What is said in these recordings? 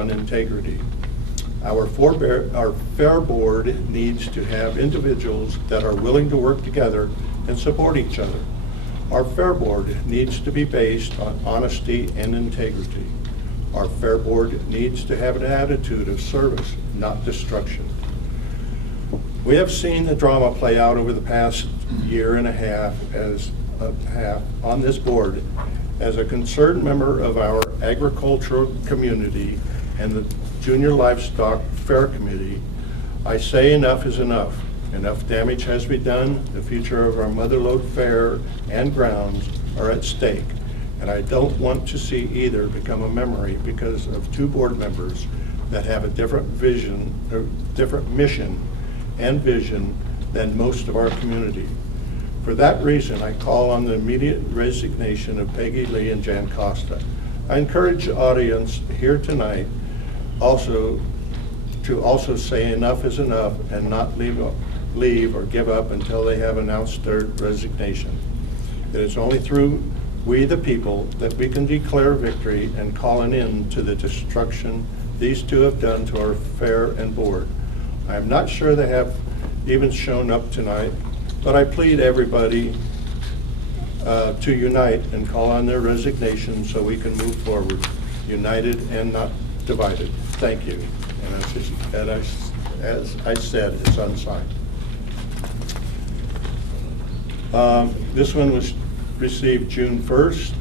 on integrity. Our fair board needs to have individuals that are willing to work together and support each other. Our fair board needs to be based on honesty and integrity. Our fair board needs to have an attitude of service, not destruction. We have seen the drama play out over the past year and a half on this board. As a concerned member of our agricultural community and the Junior Livestock Fair Committee, I say enough is enough. Enough damage has been done. The future of our Mother Lode Fair and grounds are at stake. And I don't want to see either become a memory because of two board members that have a different vision, or different mission and vision than most of our community. For that reason, I call on the immediate resignation of Peggy Lee and Jan Costa. I encourage the audience here tonight to also say enough is enough and not leave or give up until they have announced their resignation. It is only through we the people that we can declare victory and call an end to the destruction these two have done to our fair and board. I am not sure they have even shown up tonight, but I plead everybody to unite and call on their resignation so we can move forward, united and not divided. Thank you. And as I said, it's unsigned. This one was received June 1st,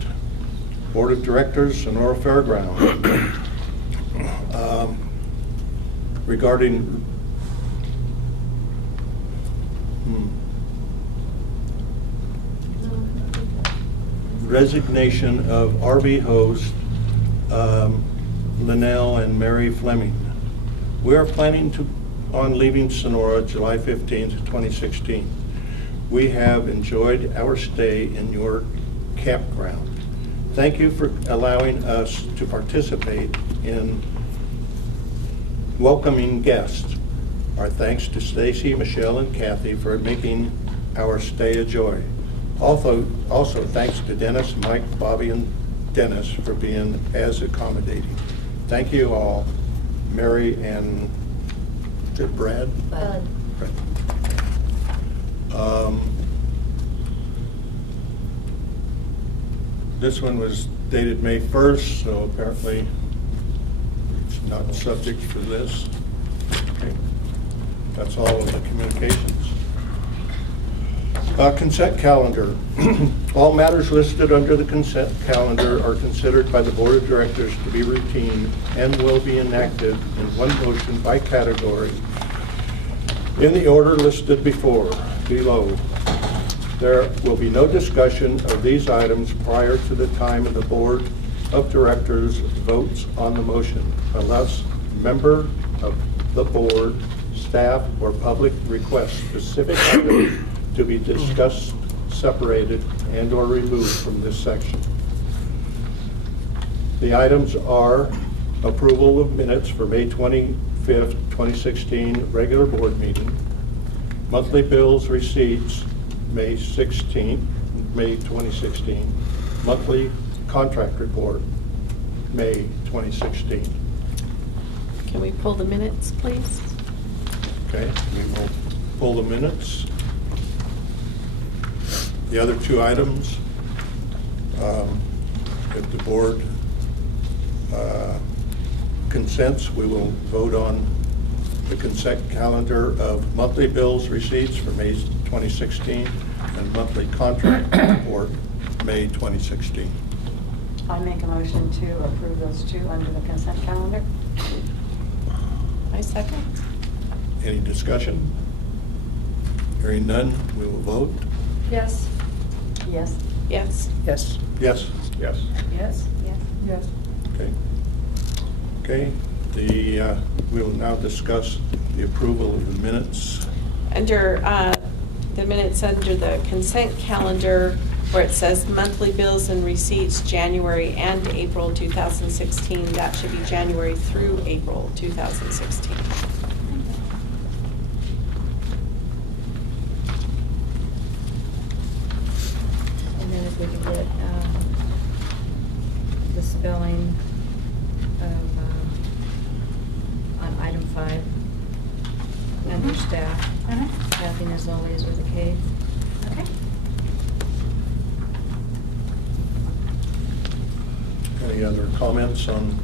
Board of Directors, Sonora Fairground. Regarding resignation of RV host Linnell and Mary Fleming. We are planning on leaving Sonora July 15th, 2016. We have enjoyed our stay in your campground. Thank you for allowing us to participate in welcoming guests. Our thanks to Stacy, Michelle, and Kathy for making our stay a joy. Also thanks to Dennis, Mike, Bobby, and Dennis for being as accommodating. Thank you all. Mary and Brad? Bud. This one was dated May 1st, so apparently it's not subject for this. Okay. That's all of the communications. Consent calendar. All matters listed under the consent calendar are considered by the Board of Directors to be routine and will be enacted in one motion by category in the order listed below. There will be no discussion of these items prior to the time of the Board of Directors votes on the motion, unless a member of the board, staff, or public requests specific items to be discussed, separated, and/or removed from this section. The items are approval of minutes for May 25th, 2016 regular board meeting, monthly bills receipts May 16th, May 2016, monthly contract report May 2016. Can we pull the minutes, please? Okay, we will pull the minutes. The other two items, if the board consents, we will vote on the consent calendar of monthly bills receipts for May 2016 and monthly contract report May 2016. I make a motion to approve those two under the consent calendar. I second. Any discussion? Hearing none, we will vote. Yes. Yes. Yes. Yes. Yes. Yes. Yes. Yes. Yes. Okay. Okay. We will now discuss the approval of the minutes. Under the minutes under the consent calendar, where it says monthly bills and receipts January and April 2016, that should be January through April 2016. And then if we could get the spelling of for staff. Staffing as always with a K. Okay. Any other comments on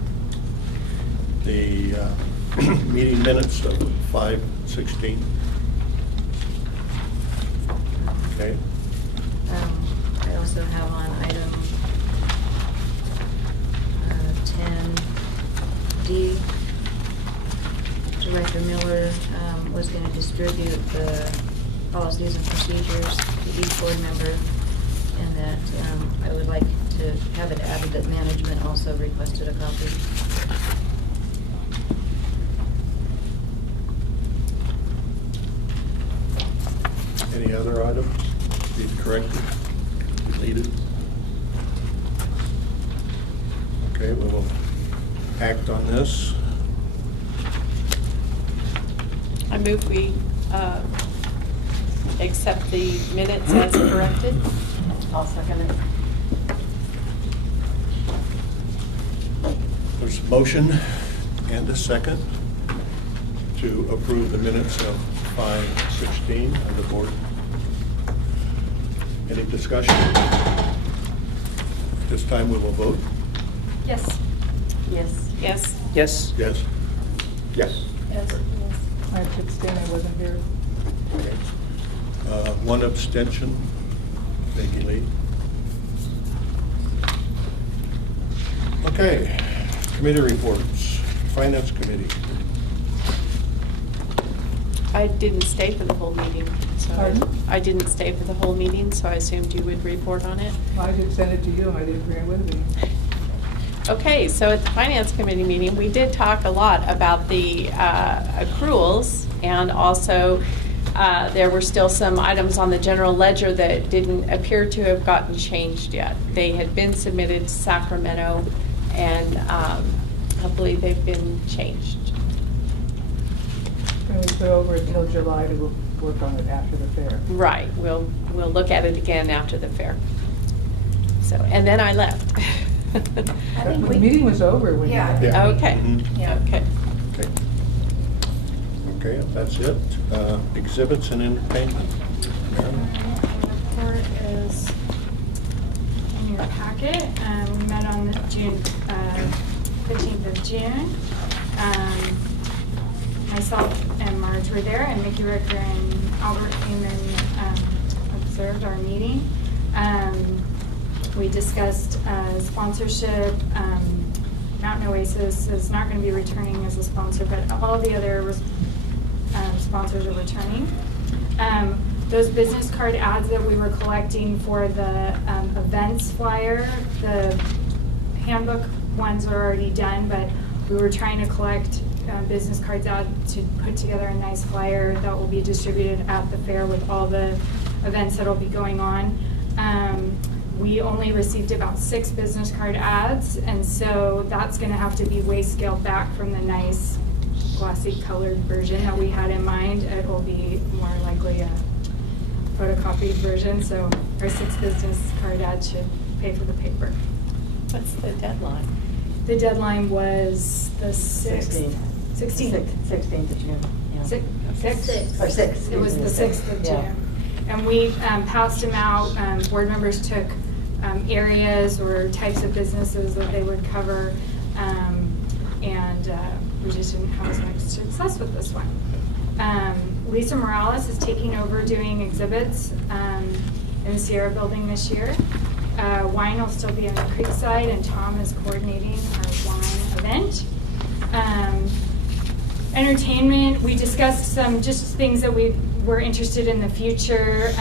the meeting minutes of 5/16? Okay. I also have on item 10D, Director Miller was going to distribute the policies and procedures to each board member, and that I would like to have it added that management also requested a copy. Any other items to be corrected, deleted? Okay, we will act on this. I move we accept the minutes as corrected. I'll second it. There's a motion and a second to approve the minutes of 5/16 of the board. Any discussion? This time we will vote. Yes. Yes. Yes. Yes. Yes. Yes. Yes. I have to abstain, I wasn't here. Okay. One abstention. Thank you, Lee. Okay, committee reports. Finance Committee. I didn't stay for the whole meeting, so Pardon? I didn't stay for the whole meeting, so I assumed you would report on it. I did send it to you, and I didn't bring it with me. Okay, so at the Finance Committee meeting, we did talk a lot about the accruals, and also there were still some items on the general ledger that didn't appear to have gotten changed yet. They had been submitted to Sacramento, and I believe they've been changed. And we put over until July to work on it after the fair. Right, we'll look at it again after the fair. So, and then I left. The meeting was over when you Yeah. left. Yeah. Okay, Mhm. Yeah. okay. Okay. Okay, if that's it. Exhibits and entertainment. Ma'am? Report is in your packet. We met on the 15th of June. Myself and Marge were there, and Mickey Ricker and Albert came and observed our meeting. We discussed sponsorship. Mountain Oasis is not going to be returning as a sponsor, but all the other sponsors are returning. Those business card ads that we were collecting for the events flyer, the handbook ones are already done, but we were trying to collect business cards out to put together a nice flyer that will be distributed at the fair with all the events that will be going on. We only received about 6 business card ads, and so that's going to have to be way scaled back from the nice glossy colored version that we had in mind. It will be more likely a photocopied version, so our 6 business card ads should pay for the paper. What's the deadline? The deadline was the 6th. 16th. 16th of June. Yeah. Six. Or 6. It was the 6th of Yeah. June. And we passed them out. Board members took areas or types of businesses that they would cover, and we just didn't have as much success with this one. Lisa Morales is taking over doing exhibits in the Sierra building this year. Wine will still be on the Creekside, and Tom is coordinating our wine event. Entertainment, we discussed some just things that we were interested in the future.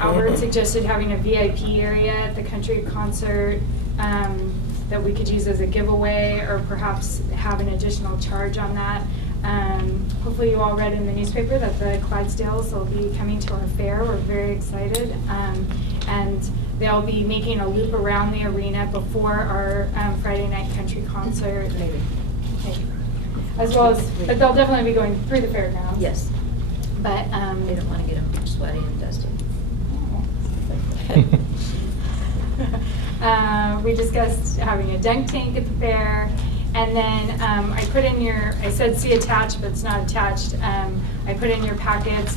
Albert suggested having a VIP area at the country concert that we could use as a giveaway, or perhaps have an additional charge on that. Hopefully you all read in the newspaper that the Clydesdales will be coming to our fair. We're very excited. And they'll be making a loop around the arena before our Friday night country concert. Maybe. As well as, but they'll definitely be going through the fairgrounds. Yes, But, they don't want to get them sweaty and dusty. we discussed having a dunk tank at the fair, And then I put in I said see attached, but it's not attached. I put in your packets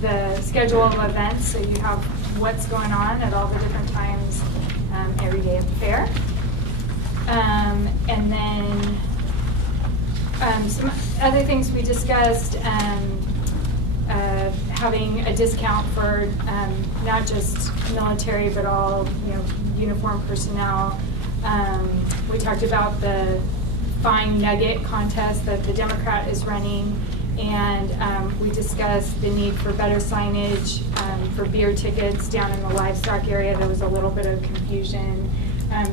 the schedule of events, so you have what's going on at all the different times every day at the fair. And then some other things we discussed, having a discount for not just military, but all uniformed personnel. We talked about the Fine Nugget contest that the Democrat is running, and we discussed the need for better signage for beer tickets down in the livestock area. There was a little bit of confusion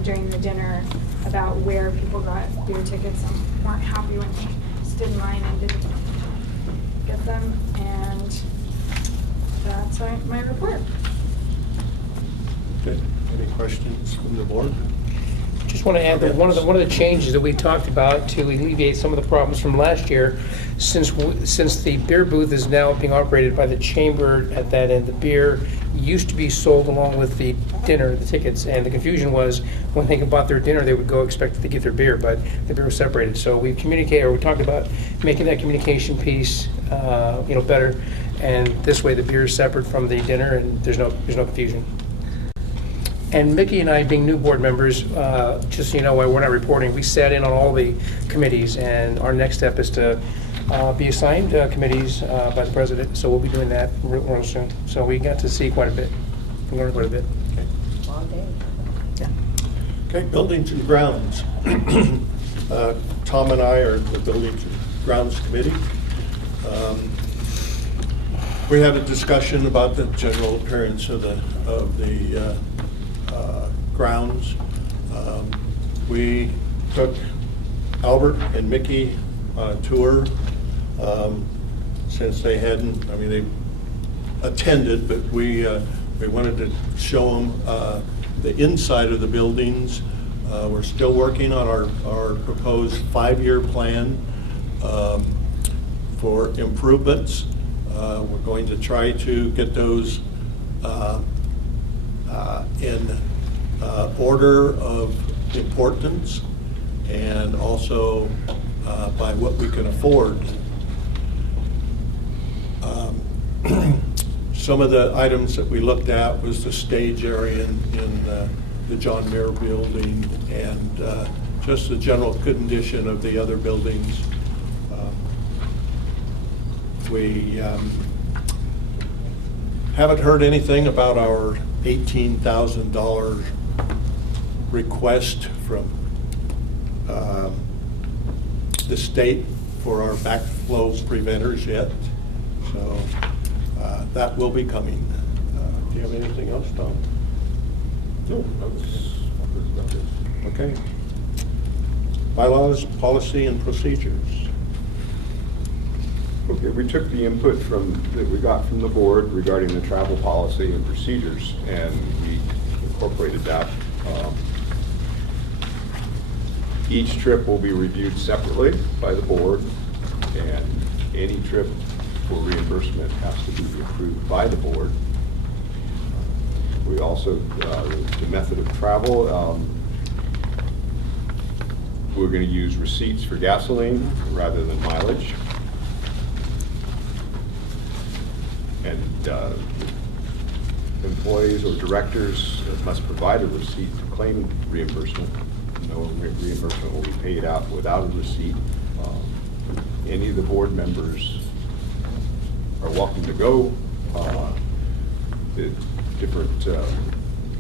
during the dinner about where people got beer tickets and weren't happy when they stood in line and didn't get them. And that's my report. Okay. Any questions from the board? Just want to add that one of the changes that we talked about to alleviate some of the problems from last year, since the beer booth is now being operated by the chamber at that end, the beer used to be sold along with the dinner, the tickets, and the confusion was when they bought their dinner, they would go expect to get their beer, but the beer was separated. So we talked about making that communication piece, better, and this way the beer is separate from the dinner, and there's no confusion. And Mickey and I, being new board members, just so you know why we're not reporting, we sat in on all the committees, and our next step is to be assigned committees by the president, so we'll be doing that real soon. So we got to see quite a bit, we learned quite a bit. Long day. Yeah. Okay, buildings and grounds. Tom and I are the Buildings and Grounds Committee. We had a discussion about the general appearance of the grounds. We took Albert and Mickey on a tour since they hadn't, they attended, but we wanted to show them the inside of the buildings. We're still working on our proposed 5-year plan for improvements. We're going to try to get those in order of importance, and also by what we can afford. Some of the items that we looked at was the stage area in the John Muir building, and just the general condition of the other buildings. We haven't heard anything about our $18,000 request from the state for our backflow preventers yet. So that will be coming. Do you have anything else, Tom? No. Okay. Bylaws, policy, and procedures. Okay, we took the input that we got from the board regarding the travel policy and procedures, and we incorporated that. Each trip will be reviewed separately by the board, and any trip for reimbursement has to be approved by the board. We also, the method of travel, we're going to use receipts for gasoline rather than mileage. And employees or directors must provide a receipt to claim reimbursement. No reimbursement will be paid out without a receipt. Any of the board members are welcome to go. The different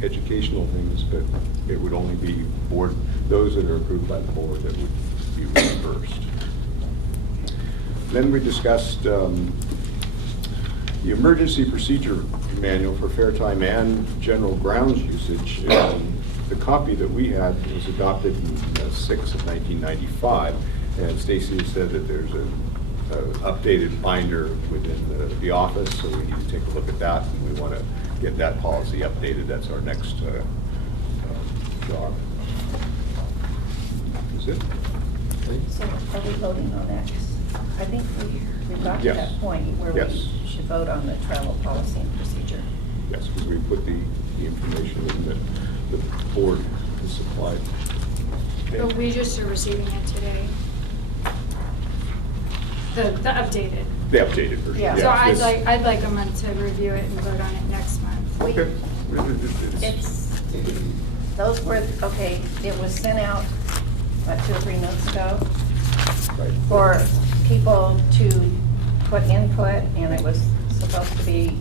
educational things, but it would only be those that are approved by the board that would be reimbursed. Then we discussed the emergency procedure manual for fair time and general grounds usage. The copy that we had was adopted in 6 of 1995, and Stacy said that there's an updated binder within the office, so we need to take a look at that, and we want to get that policy updated. That's our next job. Is it? So are we voting on that? 'Cause I think we got to Yes. that point where Yes. we should vote on the travel policy and procedure. Yes, because we put the information in that the board has supplied. But we just are receiving it today. The updated. The updated version. Yeah. So Yes, I'd like a month to review it and vote on it next month. We, Okay. it's, those were, okay, it was sent out, what, 2 or 3 months ago? Right. For people to put input, and it was supposed to be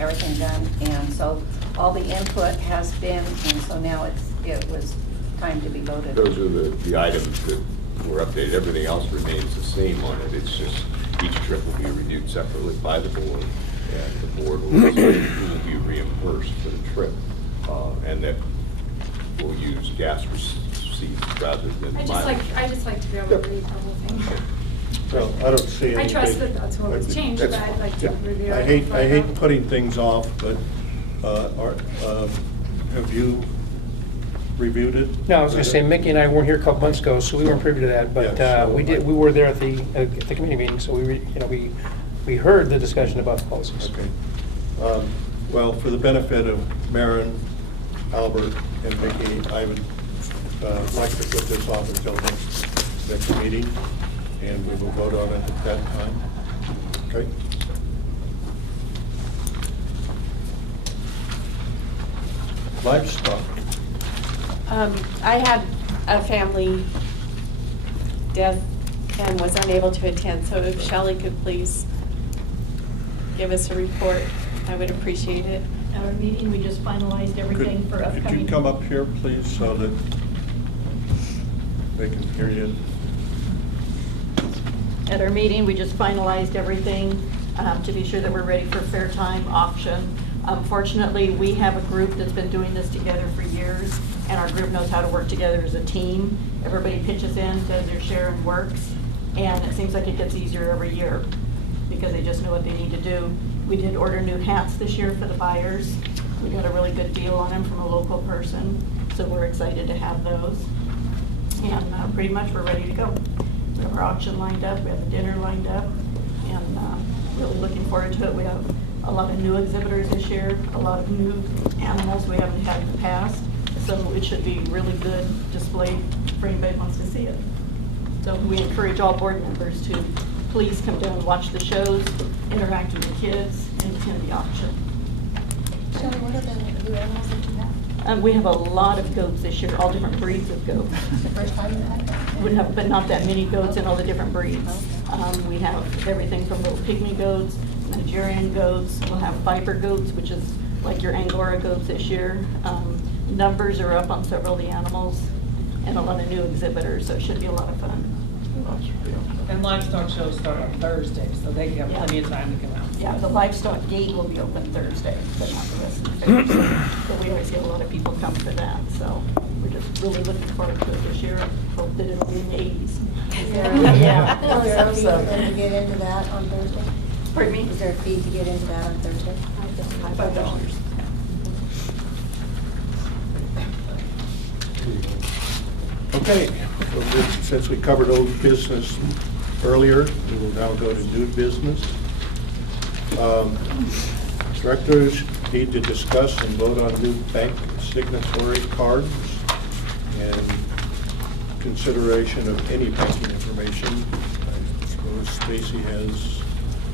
everything done. And so all the input has been, and so now it was time to be voted. Those are the items that were updated. Everything else remains the same on it. It's just each trip will be reviewed separately by the board, and the board will decide who will be reimbursed for the trip, and that will use gas receipts rather than I mileage. just like to be able to read the whole thing. Well, I don't see anything. I trust that that's what was changed, but That's I'd like to Yeah. review I it. hate putting things off, but have you reviewed it? No, I was gonna say, Mickey and I weren't here a couple months ago, so we weren't privy to that, but Yeah, so we were there at the committee meeting, so we heard the discussion about the policies. Okay. Well, for the benefit of Maren, Albert, and Vicki, I would like to put this off until next meeting, and we will vote on it at that time. Okay? Livestock. I had a family death and was unable to attend, so if Shelley could please give us a report, I would appreciate it. At our meeting, we just finalized everything for upcoming. Could you come up here, please, so that they can hear you? At our meeting, we just finalized everything to be sure that we're ready for fair time auction. Fortunately, we have a group that's been doing this together for years, and our group knows how to work together as a team. Everybody pitches in, does their share, and works, and it seems like it gets easier every year because they just know what they need to do. We did order new hats this year for the buyers. We got a really good deal on them from a local person, so we're excited to have those. And pretty much we're ready to go. We have our auction lined up, we have the dinner lined up, and really looking forward to it. We have a lot of new exhibitors this year, a lot of new animals we haven't had in the past. So it should be really good display for anybody who wants to see it. So we encourage all board members to please come down and watch the shows, interact with the kids, and attend the auction. Shelley, what are the new animals that you have? We have a lot of goats this year, all different breeds of goats. The first time you had that? We have, but not that many goats in all the different breeds. We have everything from little pygmy goats, Nigerian goats, we'll have viper goats, which is like your Angora goats this year. Numbers are up on several of the animals, and a lot of new exhibitors, so it should be a lot of fun. And livestock shows start on Thursday, so they have Yeah. plenty of time to come out. Yeah, the livestock gate will be open Thursday, but not the rest of the fair. But we always get a lot of people come for that, so we're just really looking forward to it this year. Hope that it'll be in the 80s. Yeah. Is there a fee for them to get into that on Thursday? Pardon me? Is there a fee to get into that on Thursday? $5. Okay, since we covered old business earlier, we will now go to new business. Directors need to discuss and vote on new bank signatory cards and consideration of any banking information. I suppose Stacy has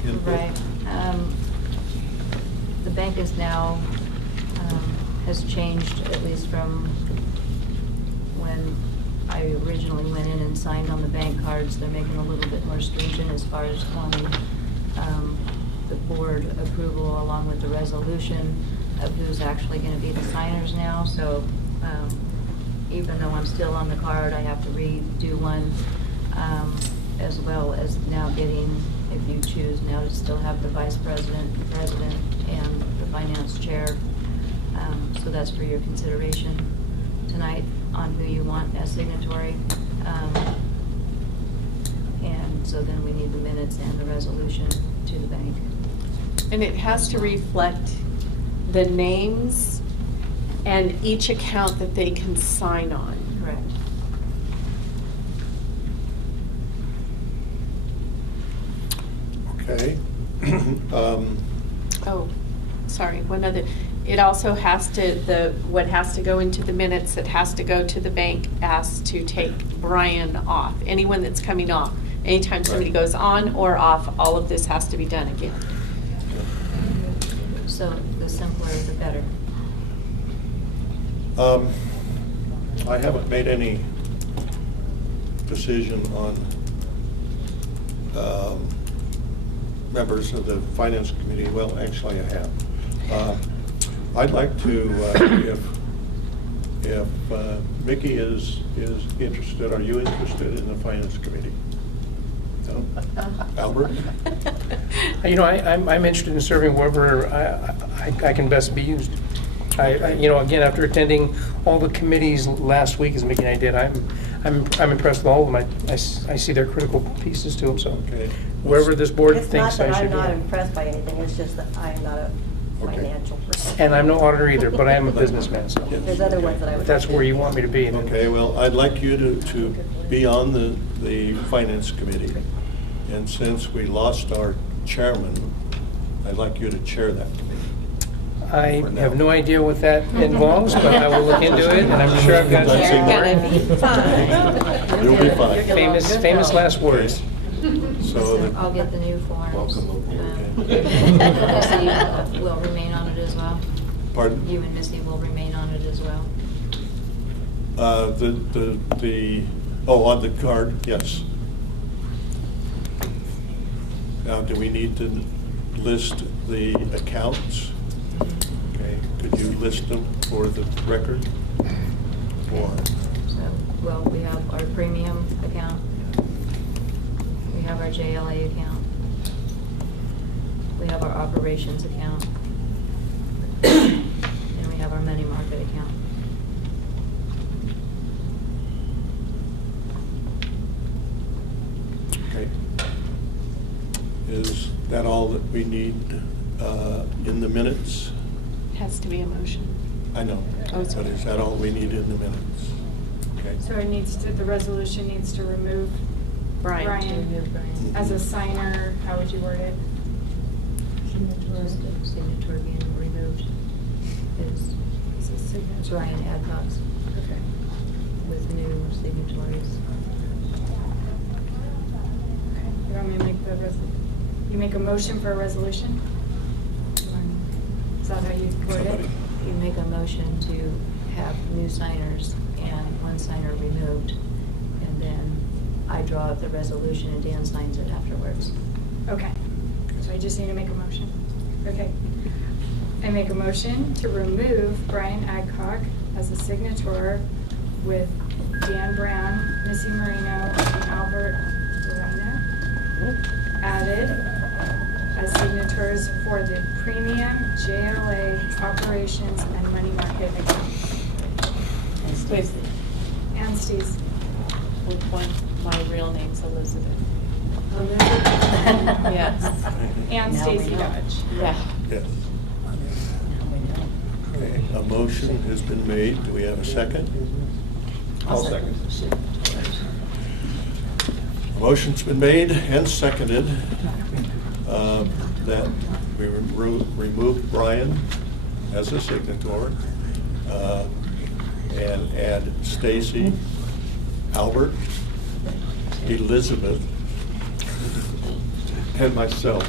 input. Right. The bank is now, has changed, at least from when I originally went in and signed on the bank cards. They're making a little bit more stringent as far as wanting the board approval along with the resolution of who's actually going to be the signers now. So even though I'm still on the card, I have to redo one, as well as now getting, if you choose, now to still have the vice president, the president, and the finance chair. So that's for your consideration tonight on who you want as signatory. And so then we need the minutes and the resolution to the bank. And it has to reflect the names and each account that they can sign on. Correct. Okay. Oh, sorry, one other, it also has to, what has to go into the minutes, that has to go to the bank, has to take Brian off. Anyone that's coming off, anytime somebody Right. goes on or off, all of this has to be done again. So the simpler, the better. I haven't made any decision on members of the Finance Committee. Well, actually, I have. I'd like to, if Mickey is interested, are you interested in the Finance Committee? No? Albert? You know, I'm interested in serving wherever I can best be used. You know, again, after attending all the committees last week, as Mickey and I did, I'm impressed with all of them. I see their critical pieces to them, so Okay. wherever this board It's thinks not I that should I'm not be. impressed by anything, it's just that I'm not a Okay. financial person. And I'm no auditor either, but I am a businessman, so There's other ones that I if would. that's like to- where you want me to be. then- Okay, well, I'd like you to be on the Finance Committee. And since we lost our chairman, I'd like you to chair that committee. I have no idea what that involves, but I will look into it, and I'm sure I've got That's You're it. gonna be fine. You'll be fine. famous last words. So, the- I'll get the new forms. Welcome aboard. Missy will remain on it as well. pardon? You and Missy will remain on it as well. On the card, yes. Now, do we need to list the accounts? Okay, could you list them for the record? Or, So, well, we have our premium account. We have our JLA account. We have our operations account. And we have our money market account. okay. Is that all that we need in the minutes? Has to be a motion. I know, Oh, it's but okay. is that all we need in the minutes? Okay. So it needs to, the resolution needs to remove Brian. To remove Brian. as a signer, how would you word it? Just a signature being removed is As a signature. Brian Adcox Okay. with new signatories. Okay. You want me to make you make a motion for a resolution? Is that how you word it? Somebody. You make a motion to have new signers and one signer removed, and then I draw up the resolution and Dan signs it afterwards. Okay. So I just need to make a motion. Okay. I make a motion to remove Brian Adcock as a signator with Dan Brown, Missy Marino, and Albert Lorena added as signators for the premium JLA operations and money market account. Wait, And Steve's. with one, my real name's Elizabeth. Elizabeth. Yes. And Now we Stacy know. Dodge. Yeah. Yes. Okay, a motion has been made. Do we have a second? I'll second. Motion's been made and seconded that we remove Brian as a signator and add Stacy, Albert, Elizabeth, and myself.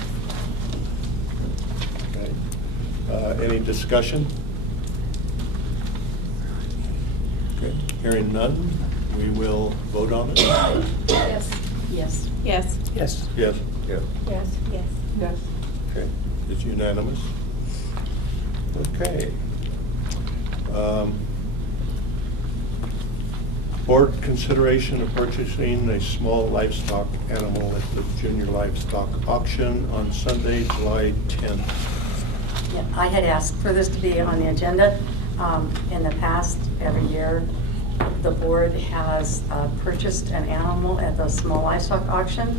Okay. Any discussion? Okay, hearing none, we will vote on it. Yes. Yes. Yes. Yes. Yes. Yeah. Yes, yes. Yes. Okay, it's unanimous. Okay. Board consideration of purchasing a small livestock animal at the junior livestock auction on Sunday, July 10th. Yeah, I had asked for this to be on the agenda. In the past, every year, the board has purchased an animal at the small livestock auction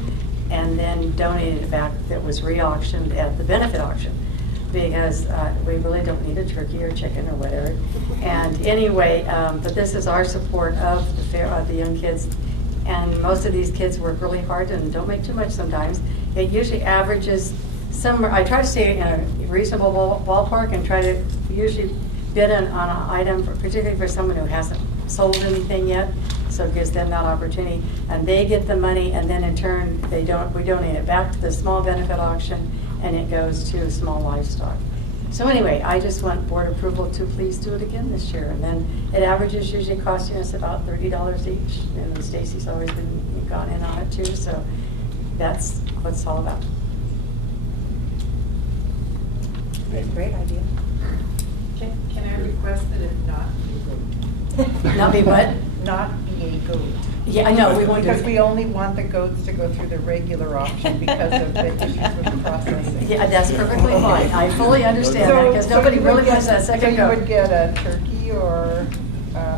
and then donated it back that was re-auctioned at the benefit auction, because we really don't need a turkey or chicken or whatever. And anyway, but this is our support of the fair, of the young kids. And most of these kids work really hard and don't make too much sometimes. It usually averages somewhere, I try to stay in a reasonable ballpark and try to usually bid on an item, particularly for someone who hasn't sold anything yet, so it gives them that opportunity. And they get the money, and then in turn, we donate it back to the small benefit auction, and it goes to small livestock. So anyway, I just want board approval to please do it again this year. And then it averages usually costing us about $30 each, and Stacy's always gone in on it too, so that's what it's all about. That's a great idea. Can I request that it not be goat? Not be what? Not be a goat. Yeah, I know, we won't do Because we it. only want the goats to go through the regular auction because of the issues with the processing. Yeah, that's perfectly fine. I fully understand that, because nobody you would really get- wants that second So you would goat. get a turkey or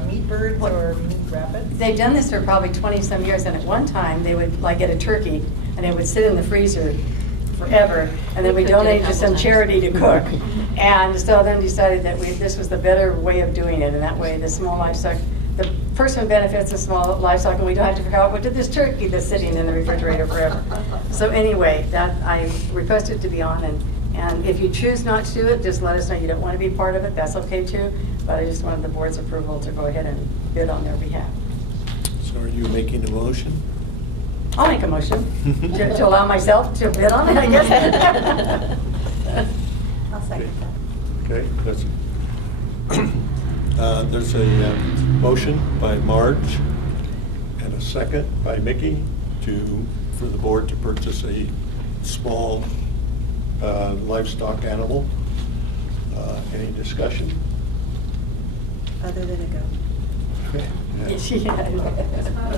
meat birds or meat rabbits? They've done this for probably 20-some years, and at one time, they would like get a turkey, and it would sit in the freezer forever, and then we We could do it a donated to couple some times. charity to cook. And so then decided that this was the better way of doing it, and that way the small livestock, the person benefits the small livestock, and we don't have to figure out what did this turkey that's sitting in the refrigerator forever. So anyway, that I requested to be on, and if you choose not to do it, just let us know you don't want to be part of it, that's okay too. But I just wanted the board's approval to go ahead and bid on their behalf. So are you making a motion? I'll make a motion to allow myself to bid on it, I guess. I'll second that. Okay, there's a motion by Marge and a second by Mickey for the board to purchase a small livestock animal. Any discussion? Other than a goat. Okay. It's not a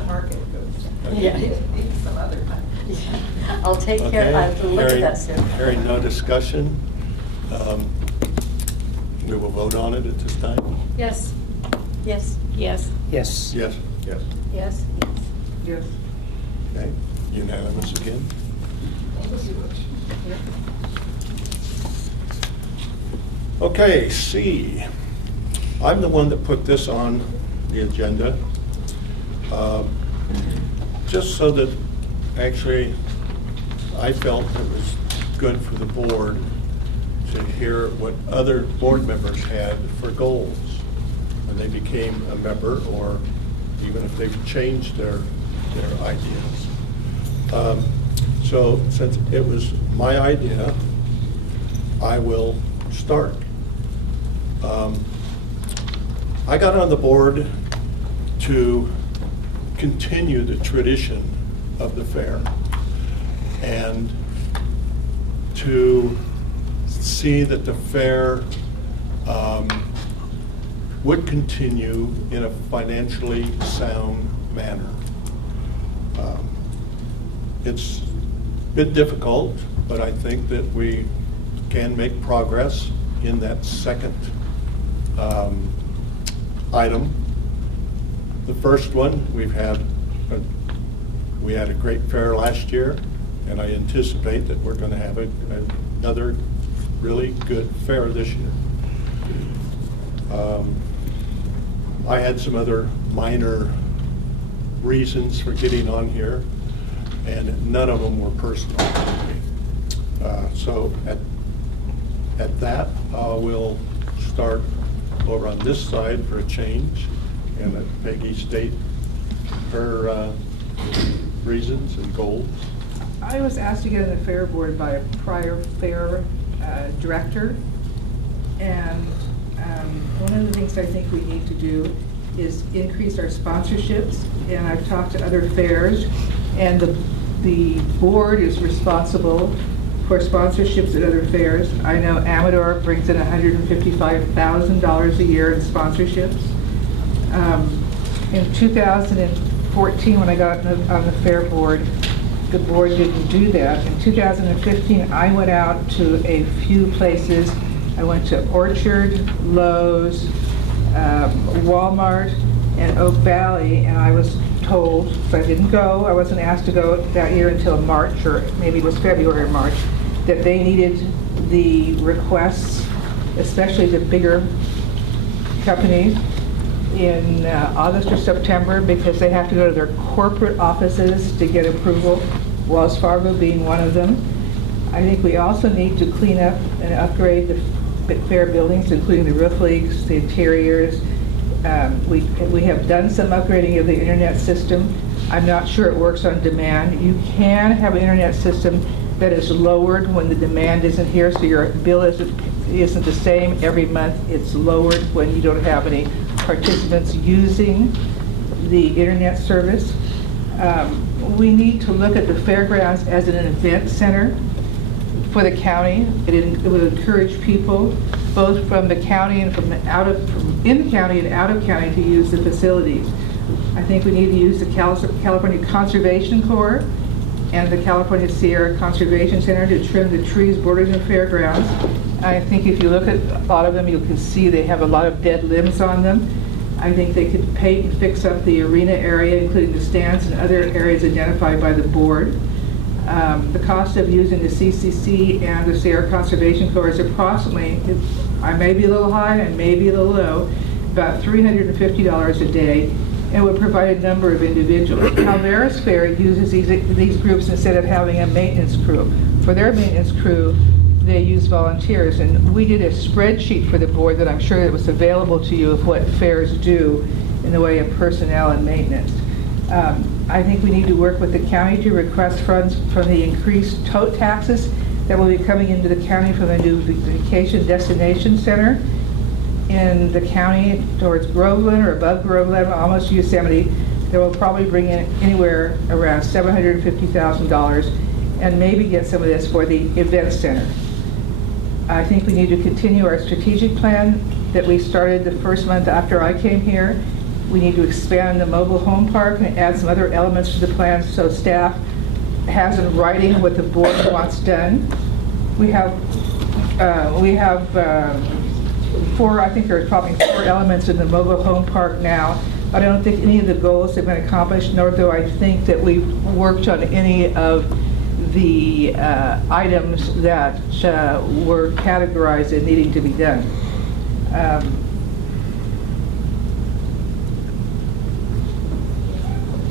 market goat. Yeah. It's some other kind. I'll take care, I'll look at that soon. Hearing no discussion, we will vote on it at this time. Yes. Yes. Yes. Yes. Yes. Yes. Yes. Yes. Okay, unanimous again. Okay, C. I'm the one that put this on the agenda, just so that actually I felt it was good for the board to hear what other board members had for goals when they became a member, or even if they've changed their ideas. So since it was my idea, I will start. I got on the board to continue the tradition of the fair and to see that the fair would continue in a financially sound manner. It's a bit difficult, but I think that we can make progress in that second item. The first one, we had a great fair last year, and I anticipate that we're going to have another really good fair this year. I had some other minor reasons for getting on here, and none of them were personal to me. So at that, we'll start over on this side for a change, and let Peggy state her reasons and goals. I was asked to get on the fair board by a prior fair director, and one of the things I think we need to do is increase our sponsorships, and I've talked to other fairs, and the board is responsible for sponsorships at other fairs. I know Amador brings in $155,000 a year in sponsorships. In 2014, when I got on the fair board, the board didn't do that. In 2015, I went out to a few places. I went to Orchard, Lowe's, Walmart, and Oak Valley, and I was told, so I didn't go, I wasn't asked to go that year until March, or maybe it was February or March, that they needed the requests, especially the bigger companies, in August or September, because they have to go to their corporate offices to get approval, Wells Fargo being one of them. I think we also need to clean up and upgrade the fair buildings, including the roof leaks, the interiors. We have done some upgrading of the internet system. I'm not sure it works on demand. You can have an internet system that is lowered when the demand isn't here, so your bill isn't the same every month. It's lowered when you don't have any participants using the internet service. We need to look at the fairgrounds as an event center for the county. It would encourage people, both from the county and from in the county and out of county, to use the facilities. I think we need to use the California Conservation Corps and the California Sierra Conservation Center to trim the trees bordering the fairgrounds. I think if you look at a lot of them, you can see they have a lot of dead limbs on them. I think they could paint and fix up the arena area, including the stands and other areas identified by the board. The cost of using the CCC and the Sierra Conservation Corps is approximately, I may be a little high, I may be a little low, about $350 a day, and would provide a number of individuals. Calveras Fair uses these groups instead of having a maintenance crew. For their maintenance crew, they use volunteers, and we did a spreadsheet for the board that I'm sure that was available to you of what fairs do in the way of personnel and maintenance. I think we need to work with the county to request funds from the increased tote taxes that will be coming into the county from the new vacation destination center in the county towards Groveland or above Groveland, almost Yosemite. That will probably bring in anywhere around $750,000 and maybe get some of this for the event center. I think we need to continue our strategic plan that we started the first month after I came here. We need to expand the mobile home park and add some other elements to the plan so staff has in writing what the board wants done. We have four, I think there's probably 4 elements in the mobile home park now. I don't think any of the goals have been accomplished, nor do I think that we've worked on any of the items that were categorized as needing to be done.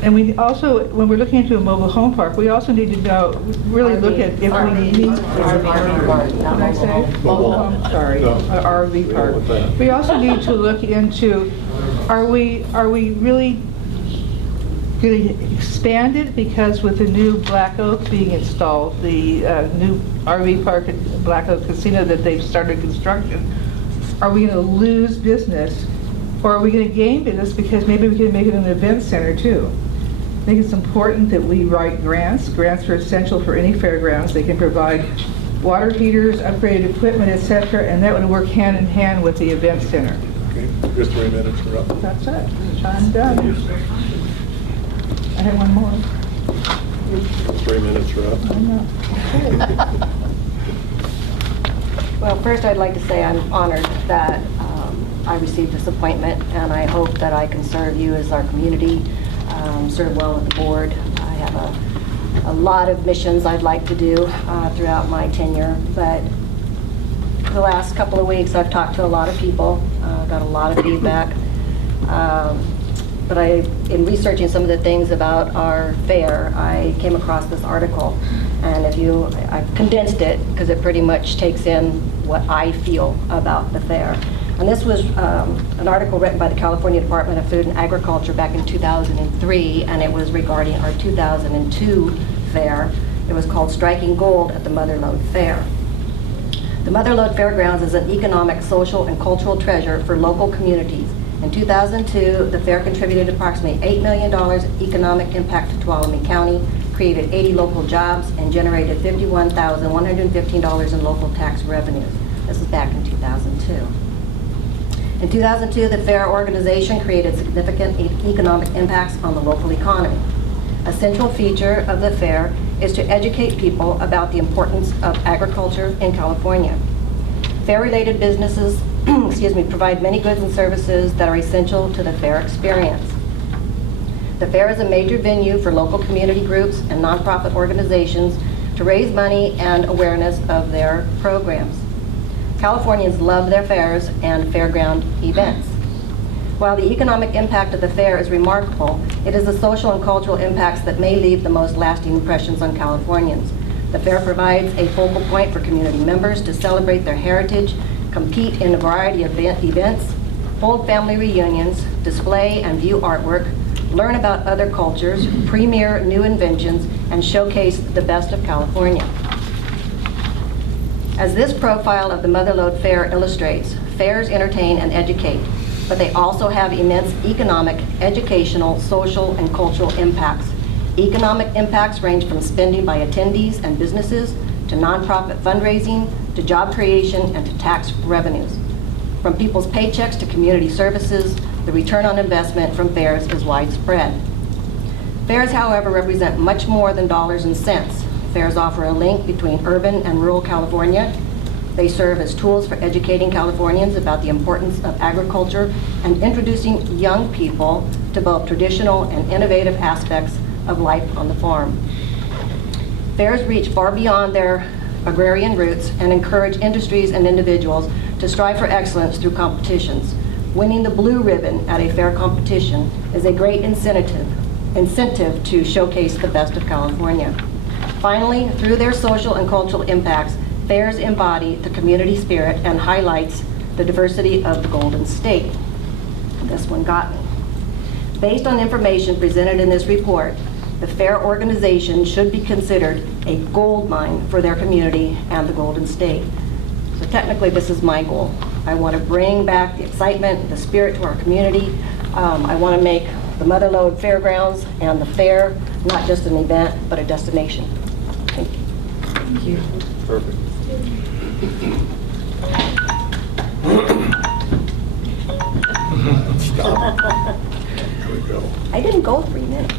And we also, when we're looking into a mobile home park, we also need to know, really look at if we need. What did I say? Mobile home, sorry, RV park. We also need to look into, are we really going to expand it? Because with the new Black Oak being installed, the new RV park at Black Oak Casino that they've started construction, are we going to lose business? Or are we going to gain business because maybe we can make it an event center too? I think it's important that we write grants. Grants are essential for any fairgrounds. They can provide water heaters, upgraded equipment, etc., and that would work hand in hand with the event center. Okay, your 3 minutes are up. That's it. I'm done. I have one more. 3 minutes are up. I know. Well, first I'd like to say I'm honored that I received this appointment, and I hope that I can serve you as our community, serve well with the board. I have a lot of missions I'd like to do throughout my tenure, but the last couple of weeks I've talked to a lot of people, got a lot of feedback. But in researching some of the things about our fair, I came across this article, and I've condensed it because it pretty much takes in what I feel about the fair. And this was an article written by the California Department of Food and Agriculture back in 2003, and it was regarding our 2002 fair. It was called Striking Gold at the Mother Lode Fair. The Mother Lode Fairgrounds is an economic, social, and cultural treasure for local communities. In 2002, the fair contributed approximately $8 million economic impact to Tuolumne County, created 80 local jobs, and generated $51,115 in local tax revenues. This is back in 2002. In 2002, the fair organization created significant economic impacts on the local economy. A central feature of the fair is to educate people about the importance of agriculture in California. Fair-related businesses provide many goods and services that are essential to the fair experience. The fair is a major venue for local community groups and nonprofit organizations to raise money and awareness of their programs. Californians love their fairs and fairground events. While the economic impact of the fair is remarkable, it is the social and cultural impacts that may leave the most lasting impressions on Californians. The fair provides a focal point for community members to celebrate their heritage, compete in a variety of events, hold family reunions, display and view artwork, learn about other cultures, premiere new inventions, and showcase the best of California. As this profile of the Mother Lode Fair illustrates, fairs entertain and educate, but they also have immense economic, educational, social, and cultural impacts. Economic impacts range from spending by attendees and businesses, to nonprofit fundraising, to job creation, and to tax revenues. From people's paychecks to community services, the return on investment from fairs is widespread. Fairs, however, represent much more than dollars and cents. Fairs offer a link between urban and rural California. They serve as tools for educating Californians about the importance of agriculture and introducing young people to both traditional and innovative aspects of life on the farm. Fairs reach far beyond their agrarian roots and encourage industries and individuals to strive for excellence through competitions. Winning the blue ribbon at a fair competition is a great incentive to showcase the best of California. Finally, through their social and cultural impacts, fairs embody the community spirit and highlights the diversity of the Golden State. This one got me. Based on information presented in this report, the fair organization should be considered a gold mine for their community and the Golden State. So technically, this is my goal. I want to bring back the excitement, the spirit to our community. I want to make the Mother Lode Fairgrounds and the fair not just an event, but a destination. Thank you. Thank you. Perfect. Stop. There we go. I didn't go 3 minutes.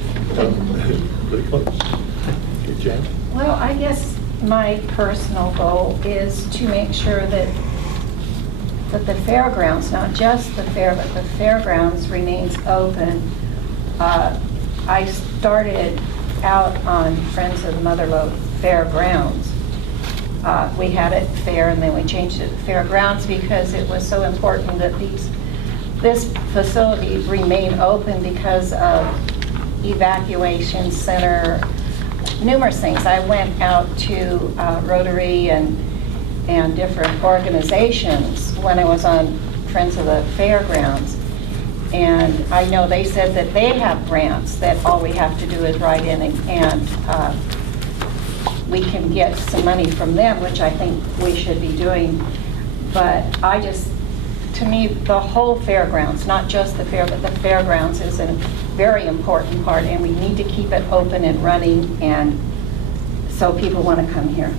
Pretty close. Okay, Jan? Well, I guess my personal goal is to make sure that the fairgrounds, not just the fair, but the fairgrounds remains open. I started out on Friends of the Mother Lode Fairgrounds. We had it fair and then we changed it to fairgrounds because it was so important that this facility remain open because of evacuation center, numerous things. I went out to Rotary and different organizations when I was on Friends of the Fairgrounds. And I know they said that they have grants that all we have to do is write in and we can get some money from them, which I think we should be doing. But to me, the whole fairgrounds, not just the fair, but the fairgrounds is a very important part, and we need to keep it open and running, and so people want to come here.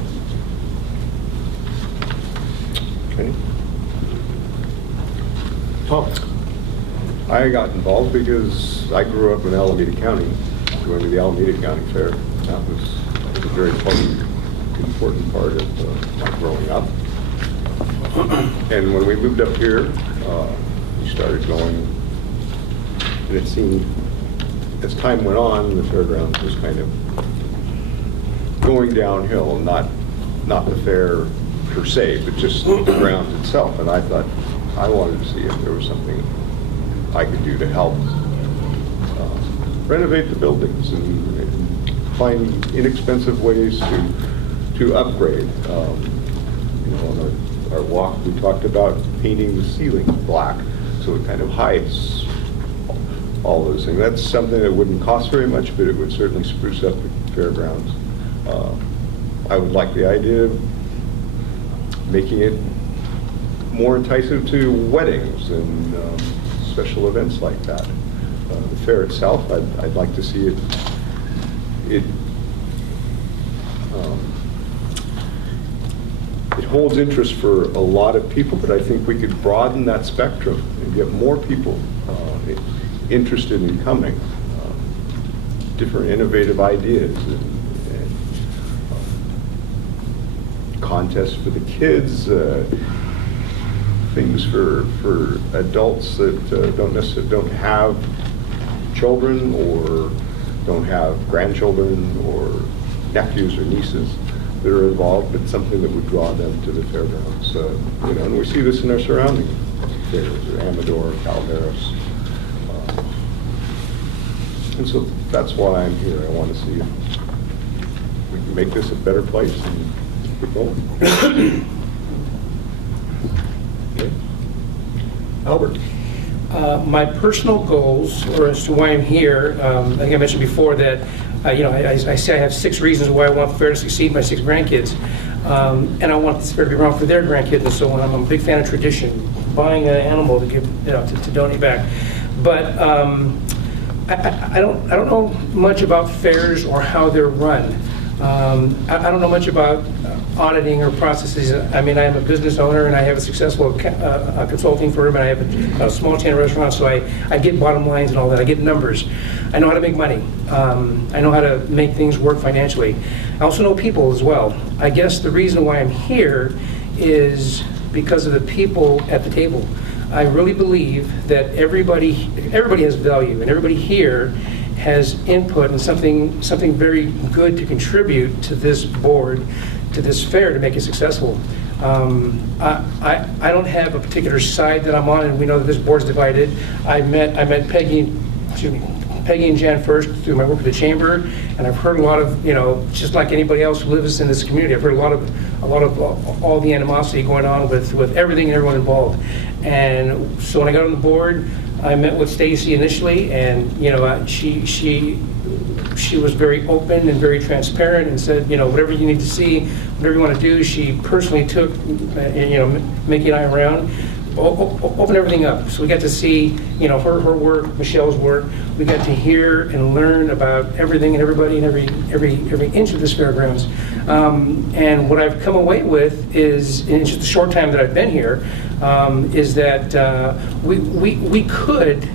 Okay. Tom? I got involved because I grew up in Alameda County, going to the Alameda County Fair. That was a very important part of my growing up. And when we moved up here, we started going, and it seemed, as time went on, the fairgrounds was kind of going downhill, not the fair per se, but just the grounds itself. And I thought, I wanted to see if there was something I could do to help renovate the buildings and find inexpensive ways to upgrade. On our walk, we talked about painting the ceiling black so it kind of hides all those things. That's something that wouldn't cost very much, but it would certainly spruce up the fairgrounds. I would like the idea of making it more enticing to weddings and special events like that. The fair itself, I'd like to see it holds interest for a lot of people, but I think we could broaden that spectrum and get more people interested in coming. Different innovative ideas and contests for the kids, things for adults that don't have children or don't have grandchildren or nephews or nieces that are involved, but something that would draw them to the fairgrounds. And we see this in our surrounding fairs, Amador, Calaveras. And so that's why I'm here. I want to see if we can make this a better place and keep going. Okay. Albert? My personal goals, or as to why I'm here, I think I mentioned before that, I say I have 6 reasons why I want the fair to succeed, my 6 grandkids. And I want this fair to be around for their grandkids and so on. I'm a big fan of tradition, buying an animal to give, to donate back. But I don't know much about fairs or how they're run. I don't know much about auditing or processes. I mean, I am a business owner and I have a successful consulting firm and I have a small chain restaurant, so I get bottom lines and all that. I get numbers. I know how to make money. I know how to make things work financially. I also know people as well. I guess the reason why I'm here is because of the people at the table. I really believe that everybody has value, and everybody here has input and something very good to contribute to this board, to this fair, to make it successful. I don't have a particular side that I'm on, and we know that this board's divided. I met Peggy and Jan first through my work with the chamber, and I've heard a lot of, just like anybody else who lives in this community, I've heard a lot of all the animosity going on with everything and everyone involved. And so when I got on the board, I met with Stacy initially, and she was very open and very transparent and said, whatever you need to see, whatever you want to do. She personally took, Mickey and I around, open everything up. So we got to see, her work, Michelle's work. We got to hear and learn about everything and everybody and every inch of this fairgrounds. And what I've come away with is, in just the short time that I've been here, is that we could,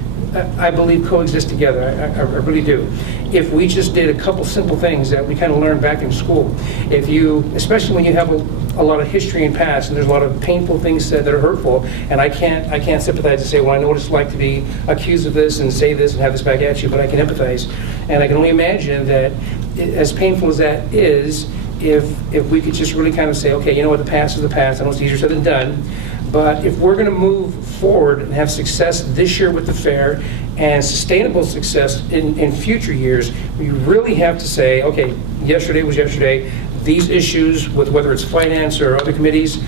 I believe, coexist together. I really do. If we just did a couple simple things that we kind of learned back in school. Especially when you have a lot of history and past, and there's a lot of painful things said that are hurtful, and I can't sympathize and say, well, I know what it's like to be accused of this and say this and have this back at you, but I can empathize. And I can only imagine that, as painful as that is, if we could just really kind of say, okay, the past is the past. I know it's easier said than done. But if we're going to move forward and have success this year with the fair and sustainable success in future years, we really have to say, okay, yesterday was yesterday. These issues, with whether it's finance or other committees,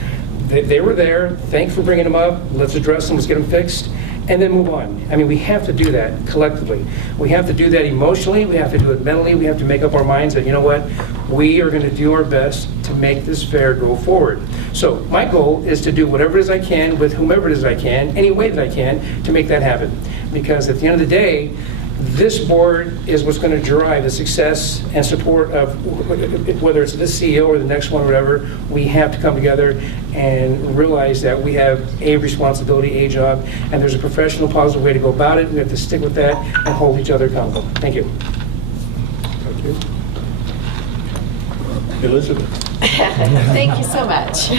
they were there. Thanks for bringing them up. Let's address them. Let's get them fixed. And then move on. I mean, we have to do that collectively. We have to do that emotionally. We have to do it mentally. We have to make up our minds that, we are going to do our best to make this fair go forward. So my goal is to do whatever it is I can with whomever it is I can, any way that I can, to make that happen. Because at the end of the day, this board is what's going to drive the success and support of, whether it's this CEO or the next one or whatever. We have to come together and realize that we have a responsibility, a job, and there's a professional, positive way to go about it. We have to stick with that and hold each other accountable. Thank you. Thank you. Elizabeth. Thank you so much.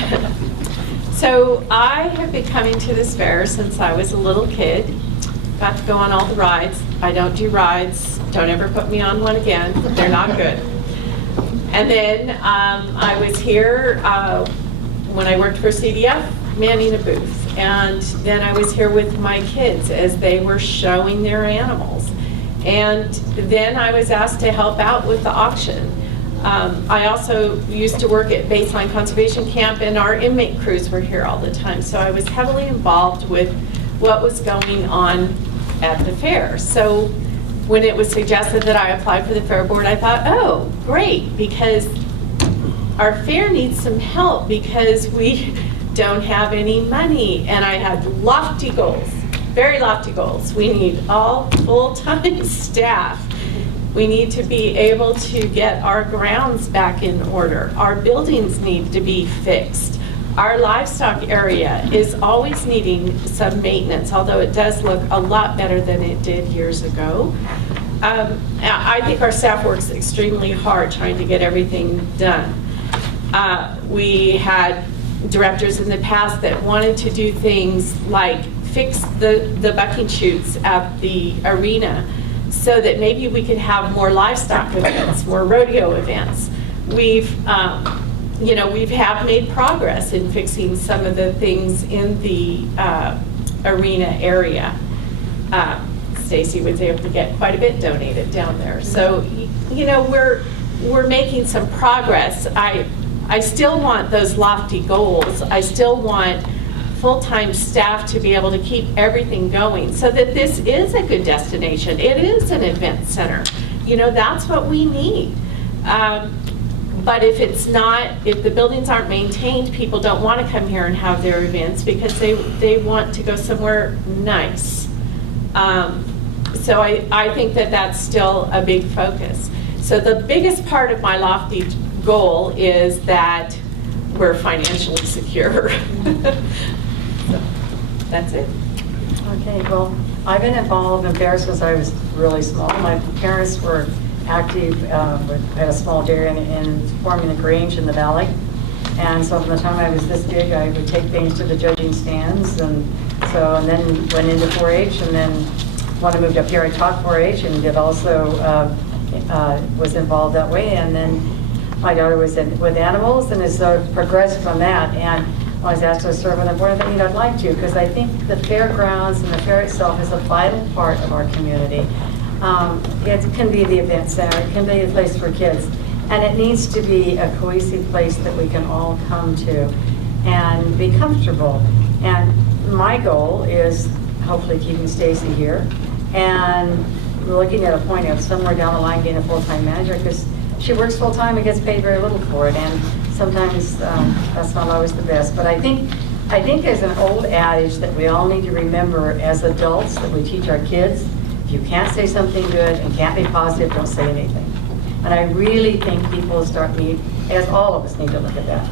So I have been coming to this fair since I was a little kid. Got to go on all the rides. I don't do rides. Don't ever put me on one again. They're not good. And then I was here when I worked for CDF, manning a booth. And then I was here with my kids as they were showing their animals. And then I was asked to help out with the auction. I also used to work at Baseline Conservation Camp, and our inmate crews were here all the time. So I was heavily involved with what was going on at the fair. So when it was suggested that I apply for the fair board, I thought, oh, great, because our fair needs some help because we don't have any money. And I had lofty goals, very lofty goals. We need all full-time staff. We need to be able to get our grounds back in order. Our buildings need to be fixed. Our livestock area is always needing some maintenance, although it does look a lot better than it did years ago. I think our staff works extremely hard trying to get everything done. We had directors in the past that wanted to do things like fix the bucking chutes at the arena so that maybe we could have more livestock events, more rodeo events. We've made progress in fixing some of the things in the arena area. Stacy was able to get quite a bit donated down there. So, we're making some progress. I still want those lofty goals. I still want full-time staff to be able to keep everything going so that this is a good destination. It is an event center. You know, that's what we need. But if it's not, if the buildings aren't maintained, people don't want to come here and have their events because they want to go somewhere nice. So I think that that's still a big focus. So the biggest part of my lofty goal is that we're financially secure. So that's it. Okay, well, I've been involved in fairs since I was really small. My parents were active, had a small dairy in forming a Grange in the valley. And so from the time I was this big, I would take things to the judging stands. And then went into 4-H, and then when I moved up here, I taught 4-H and did also was involved that way. And then my daughter was with animals and has sort of progressed from that. And I was asked to serve on the board, I thought, I'd like to, because I think the fairgrounds and the fair itself is a vital part of our community. It can be the event center, it can be a place for kids, and it needs to be a cohesive place that we can all come to and be comfortable. And my goal is hopefully keeping Stacy here, and we're looking at a point of somewhere down the line getting a full-time manager, because she works full-time and gets paid very little for it, and sometimes that's not always the best. But I think there's an old adage that we all need to remember as adults, that we teach our kids: if you can't say something good and can't be positive, don't say anything. And I really think people as all of us need to look at that.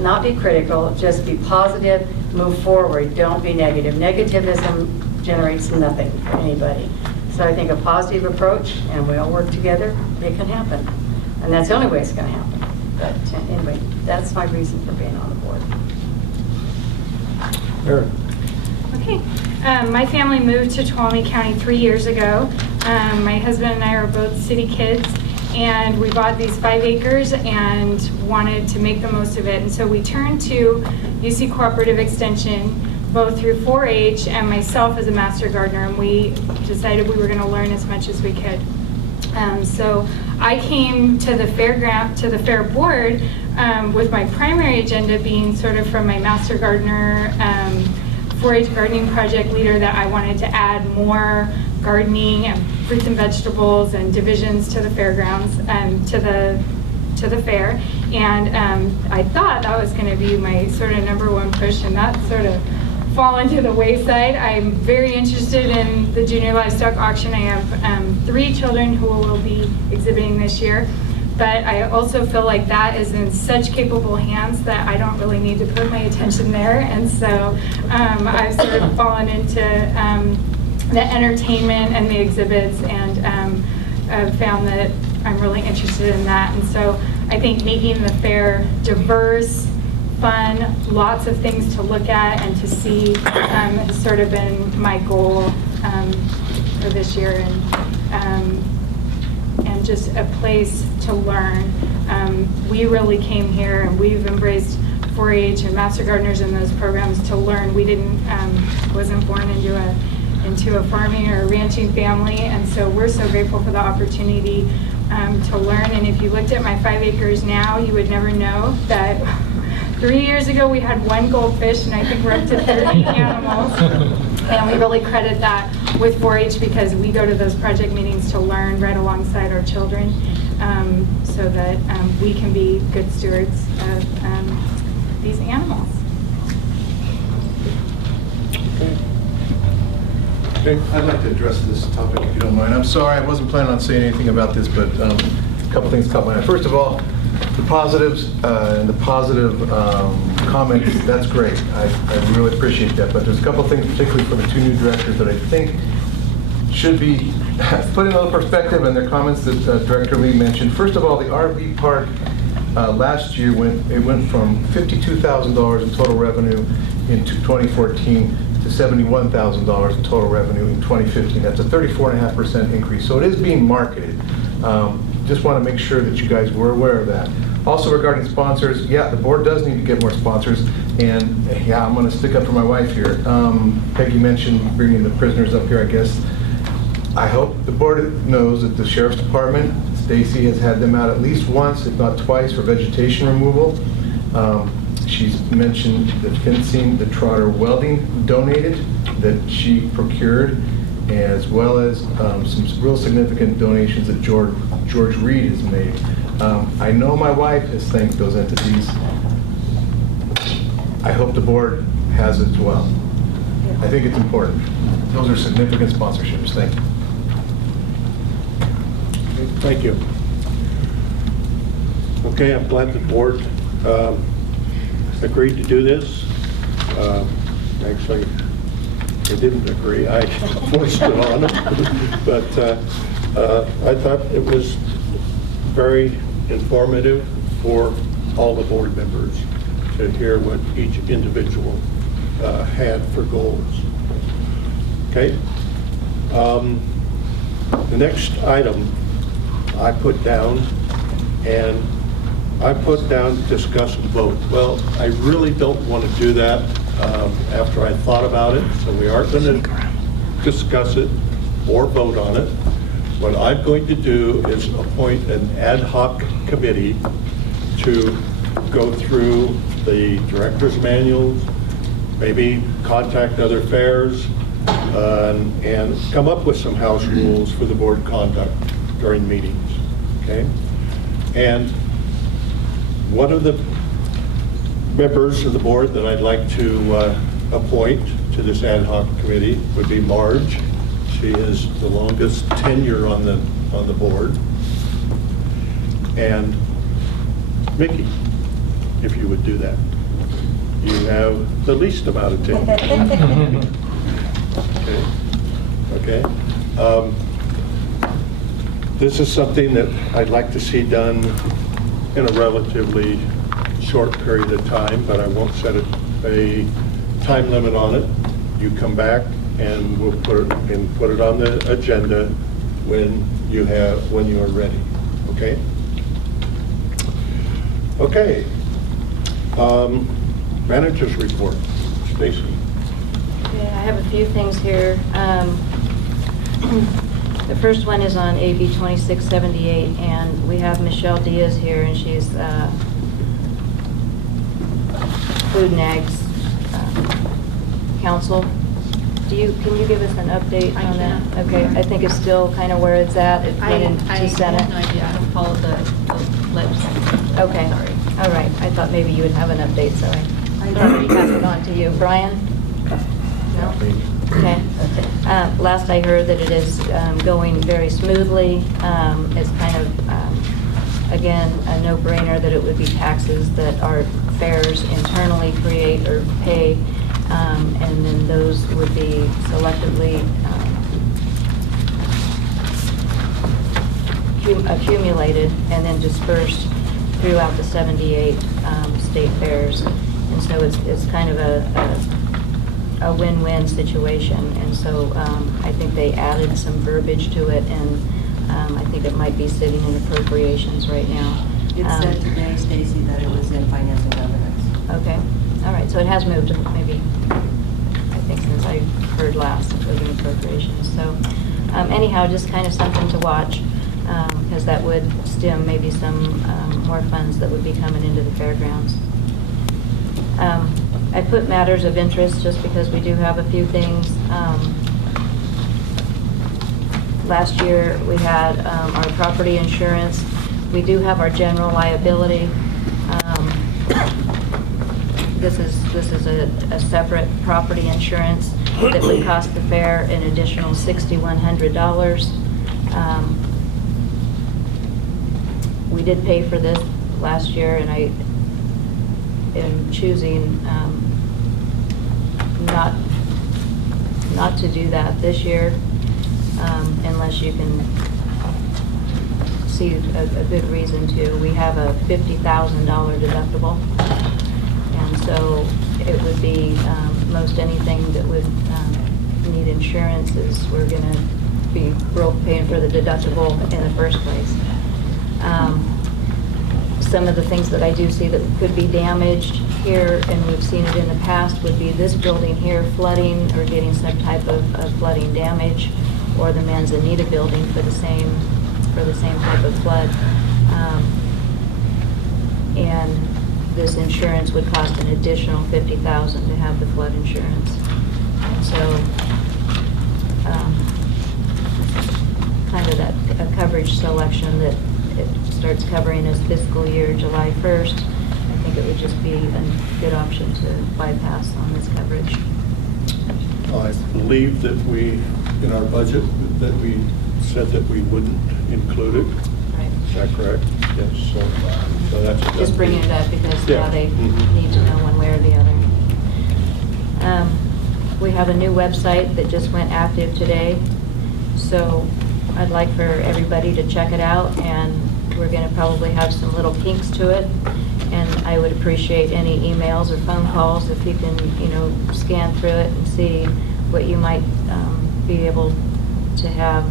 Not be critical, just be positive, move forward, don't be negative. Negativism generates nothing for anybody. So I think a positive approach, and we all work together, it can happen. And that's the only way it's going to happen. But anyway, that's my reason for being on the board. Erin. Okay. My family moved to Tuolumne County 3 years ago. My husband and I are both city kids, and we bought these 5 acres and wanted to make the most of it. And so we turned to UC Cooperative Extension, both through 4-H and myself as a master gardener, and we decided we were going to learn as much as we could. So I came to the fair board with my primary agenda being sort of from my master gardener, 4-H gardening project leader, that I wanted to add more gardening and fruits and vegetables and divisions to the fairgrounds, to the fair. And I thought that was going to be my sort of #1 push, and that sort of fallen to the wayside. I'm very interested in the junior livestock auction. I have 3 children who will be exhibiting this year, but I also feel like that is in such capable hands that I don't really need to put my attention there. And so I've sort of fallen into the entertainment and the exhibits, and I've found that I'm really interested in that. And so I think making the fair diverse, fun, lots of things to look at and to see has sort of been my goal for this year, and just a place to learn. We really came here, and we've embraced 4-H and Master Gardeners in those programs to learn. We wasn't born into a farming or a ranching family, and so we're so grateful for the opportunity to learn. And if you looked at my 5 acres now, you would never know that 3 years ago we had 1 goldfish, and I think we're up to 30 animals. And we really credit that with 4-H, because we go to those project meetings to learn right alongside our children, so that we can be good stewards of these animals. I'd like to address this topic, if you don't mind. I'm sorry, I wasn't planning on saying anything about this, but a couple things caught my eye. First of all, the positives and the positive comments, that's great. I really appreciate that. But there's a couple things, particularly for the 2 new directors, that I think should be put in a little perspective, and their comments that Director Lee mentioned. First of all, the RV park last year went from $52,000 in total revenue in 2014 to $71,000 in total revenue in 2015. That's a 34.5% increase. So it is being marketed. Just want to make sure that you guys were aware of that. Also regarding sponsors, yeah, the board does need to get more sponsors, and yeah, I'm going to stick up for my wife here. Peggy mentioned bringing the prisoners up here, I guess. I hope the board knows that the Sheriff's Department, Stacy has had them out at least once, if not twice, for vegetation removal. She's mentioned the fencing that Trotter Welding donated, that she procured, as well as some real significant donations that George Reed has made. I know my wife has thanked those entities. I hope the board has as well. I think it's important. Those are significant sponsorships. Thank you. Thank you. Okay, I'm glad the board agreed to do this. Actually, they didn't agree. I voiced it on it. But I thought it was very informative for all the board members to hear what each individual had for goals. Okay? The next item I put down, and I put down discuss and vote. Well, I really don't want to do that after I thought about it, so we aren't going to discuss it or vote on it. What I'm going to do is appoint an ad hoc committee to go through the director's manuals, maybe contact other fairs, and come up with some house rules for the board conduct during meetings, okay? And one of the members of the board that I'd like to appoint to this ad hoc committee would be Marge. She has the longest tenure on the board. And Mickey, if you would do that. You have the least amount of tenure. Okay. This is something that I'd like to see done in a relatively short period of time, but I won't set a time limit on it. You come back and we'll put it on the agenda when you are ready. Okay? Okay. Manager's report. Stacy. Okay, I have a few things here. The first one is on AB 2678, and we have Michelle Diaz here, and she's Food and Ag's counsel. Can you give us an update on that? can. Okay, I think it's still kind of where it's at. It went into Senate. have no idea. I don't follow the legislature. Okay, Sorry. all right. I thought maybe you would have an update, so I thought I'd pass it on to you. Brian? No? Okay. Last I heard that it is going very smoothly. It's kind of, again, a no-brainer that it would be taxes that our fairs internally create or pay, and then those would be selectively accumulated and then dispersed throughout the 78 state fairs. And so it's kind of a win-win situation. And so I think they added some verbiage to it, and I think it might be sitting in appropriations right now. It said today, Stacy, that it was in finance and governance. Okay, all right, so it has moved, maybe, I think since I heard last, it was in appropriations. So anyhow, just kind of something to watch, because that would stem maybe some more funds that would be coming into the fairgrounds. I put matters of interest just because we do have a few things. Last year, we had our property insurance. We do have our general liability. This is a separate property insurance that would cost the fair an additional $6,100. We did pay for this last year, and I am choosing not to do that this year, unless you can see a good reason to. We have a $50,000 deductible, and so it would be most anything that would need insurance is we're going to be paying for the deductible in the first place. Some of the things that I do see that could be damaged here, and we've seen it in the past, would be this building here flooding or getting some type of flooding damage, or the Manzanita building for the same for the same type of flood. And this insurance would cost an additional $50,000 to have the flood insurance. And so, kind of that a coverage selection that it starts covering as fiscal year July 1st. I think it would just be a good option to bypass on this coverage. I believe that we, in our budget, that we said that we wouldn't include it. Right. Is that correct? Yes, so that's. Just bringing it up because Yeah. now they Mhm. need to know one way or the other. We have a new website that just went active today, so I'd like for everybody to check it out, and we're going to probably have some little kinks to it, and I would appreciate any emails or phone calls if you can, scan through it and see what you might be able to have,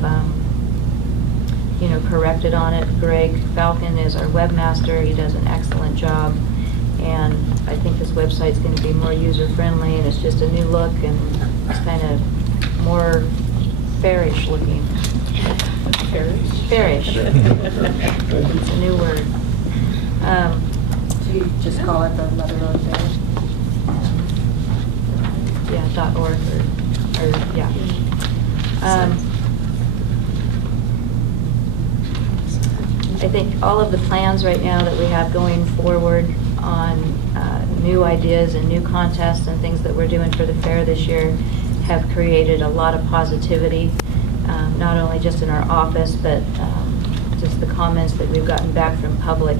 corrected on it. Greg Falcon is our webmaster. He does an excellent job, and I think this website's going to be more user-friendly, and it's just a new look, and it's kind of more fairish looking. Fairish. It's a new word. So you just call it the Mother Lode Fair? Yeah, .org or yeah. I think all of the plans right now that we have going forward on new ideas and new contests and things that we're doing for the fair this year have created a lot of positivity, not only just in our office, but just the comments that we've gotten back from public.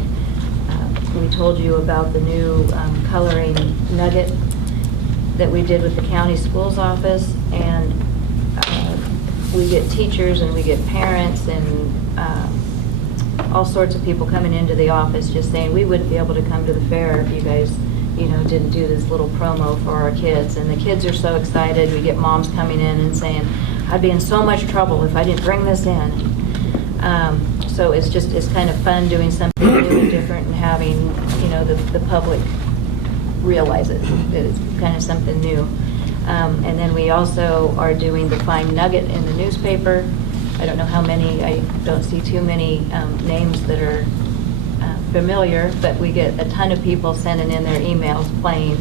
We told you about the new coloring nugget that we did with the county schools office, and we get teachers and we get parents and all sorts of people coming into the office just saying we wouldn't be able to come to the fair if you guys didn't do this little promo for our kids. And the kids are so excited. We get moms coming in and saying I'd be in so much trouble if I didn't bring this in. So it's kind of fun doing something new and different and having the public realize it. It's kind of something new. And then we also are doing the Fine Nugget in the newspaper. I don't know how many, I don't see too many names that are familiar, but we get a ton of people sending in their emails playing.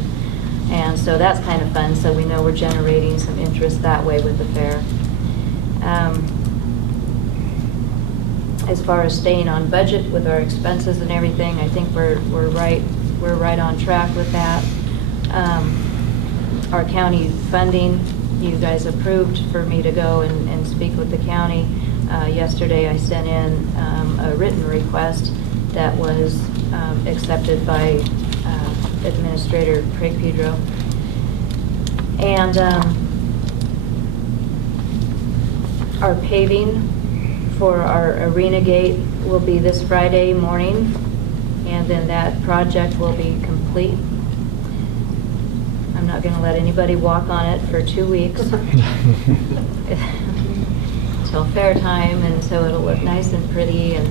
And so that's kind of fun, so we know we're generating some interest that way with the fair. As far as staying on budget with our expenses and everything, I think we're right on track with that. Our county funding, you guys approved for me to go and speak with the county. Yesterday I sent in a written request that was accepted by Administrator Craig Pedro. And our paving for our arena gate will be this Friday morning, and then that project will be complete. I'm not going to let anybody walk on it for 2 weeks till fair time, and so it'll look nice and pretty. And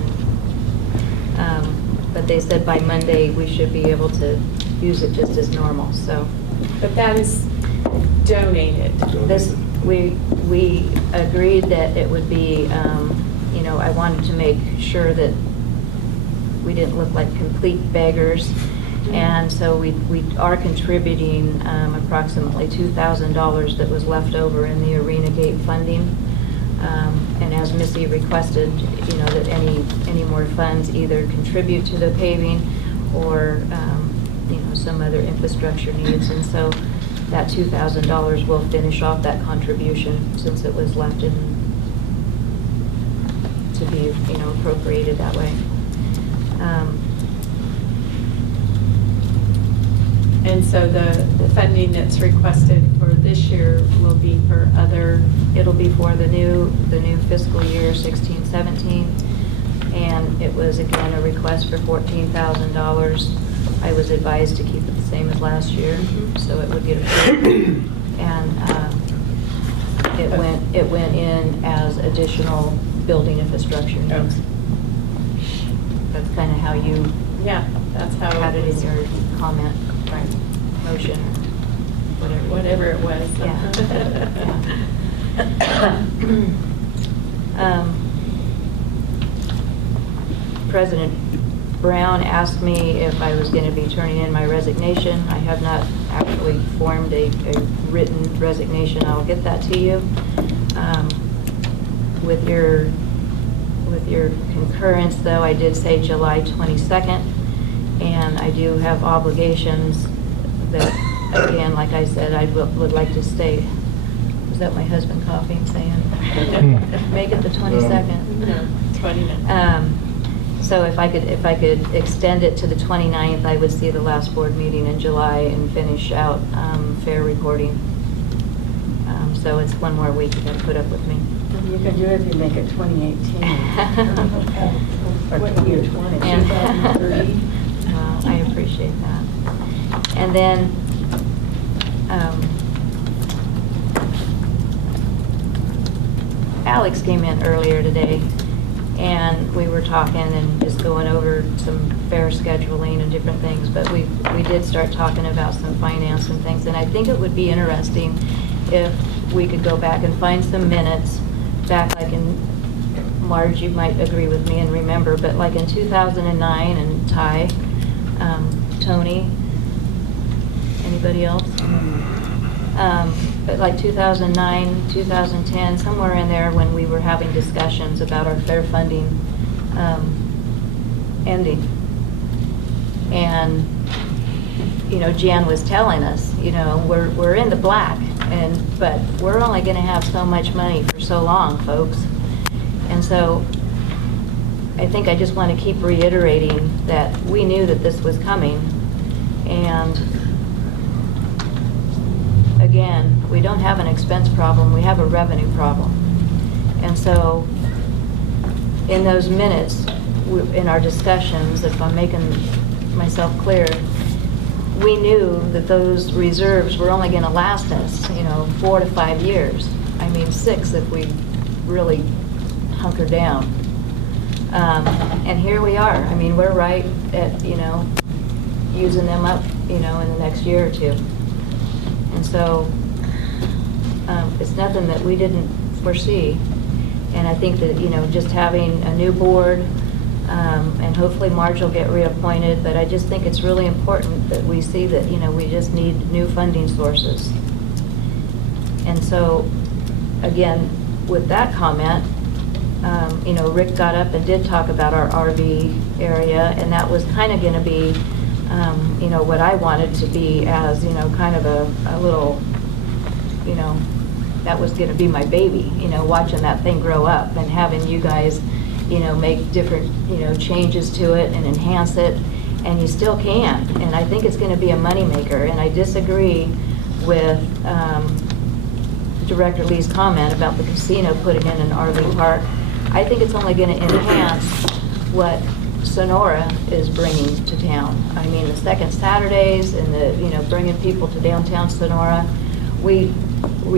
but they said by Monday we should be able to use it just as normal. So, But that is donated. this we agreed that it would be. I wanted to make sure that we didn't look like complete beggars. And so we are contributing approximately $2,000 that was left over in the Arena Gate funding. And as Missy requested, that any more funds either contribute to the paving or, some other infrastructure needs. And so that $2,000 will finish off that contribution since it was left in to be, appropriated that way. And so the funding that's requested for this year will be for other, It'll be for the new fiscal year 16-17, and it was again a request for $14,000. I was advised to keep it the same as last year, so it would get approved. And it went in as additional building infrastructure needs. That's kind of how you that's how had it in was. your comment, motion, or Whatever it was. President Brown asked me if I was going to be turning in my resignation. I have not actually formed a written resignation. I'll get that to you. With your concurrence, though, I did say July 22nd, and I do have obligations that, again, like I said, I would like to stay. Is that my husband coughing, saying, make it the 22nd? No, 29th. So if I could extend it to the 29th, I would see the last board meeting in July and finish out fair reporting. So it's one more week you got to put up with me. You can do it if you make it 2018. Or What 2020, Yeah. 2030. I appreciate that. And then, Alex came in earlier today, and we were talking and just going over some fair scheduling and different things, but we did start talking about some finance and things, and I think it would be interesting if we could go back and find some minutes back, like in Marge, you might agree with me and remember, but like in 2009, and Ty, Tony, anybody else? But like 2009, 2010, somewhere in there, when we were having discussions about our fair funding ending. And, you know, Jan was telling us, you know, we're in the black, but we're only going to have so much money for so long, folks. And so I think I just want to keep reiterating that we knew that this was coming. And again, we don't have an expense problem, we have a revenue problem. And so in those minutes, in our discussions, if I'm making myself clear, we knew that those reserves were only going to last us, you know, 4 to 5 years. I mean, 6 if we really hunker down. And here we are. I mean, we're right at, you know, using them up, you know, in the next year or two. And so it's nothing that we didn't foresee. And I think that, you know, just having a new board, and hopefully Marge will get reappointed, but I just think it's really important that we see that, you know, we just need new funding sources. And so, again, with that comment, you know, Rick got up and did talk about our RV area, and that was kind of going to be, you know, what I wanted to be as, you know, kind of a little, you know, that was going to be my baby, you know, watching that thing grow up and having you guys, you know, make different, you know, changes to it and enhance it, and you still can. And I think it's going to be a moneymaker, and I disagree with Director Lee's comment about the casino putting in an RV park. I think it's only going to enhance what Sonora is bringing to town. I mean, the second Saturdays and the, you know, bringing people to downtown Sonora. We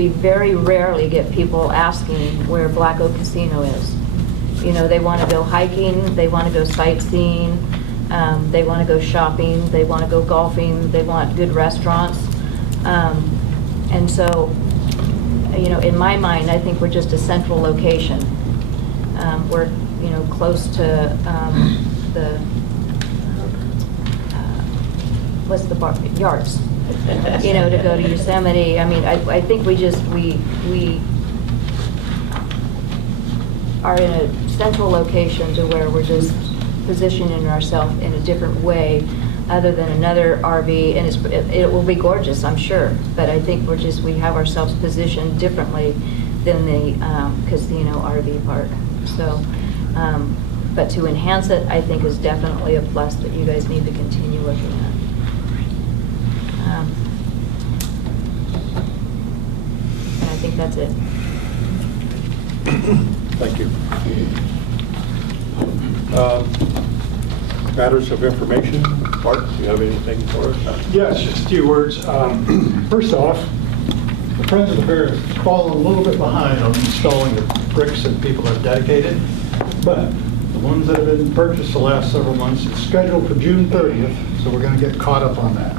very rarely get people asking where Black Oak Casino is. You know, they want to go hiking, they want to go sightseeing, they want to go shopping, they want to go golfing, they want good restaurants. And so, you know, in my mind, I think we're just a central location. We're, you know, close to the, what's the bar? Yards. You know, to go to Yosemite. I mean, I think we are in a central location to where we're just positioning ourselves in a different way other than another RV, and it will be gorgeous, I'm sure, but I think we have ourselves positioned differently than the casino RV park. So, but to enhance it, I think is definitely a plus that you guys need to continue looking at. And I think that's it. Thank you. Matters of information. Bart, do you have anything for us? Yes, just a few words. First off, the Friends of the Fair has fallen a little bit behind on installing the bricks that people have dedicated, but the ones that have been purchased the last several months, it's scheduled for June 30th, so we're going to get caught up on that.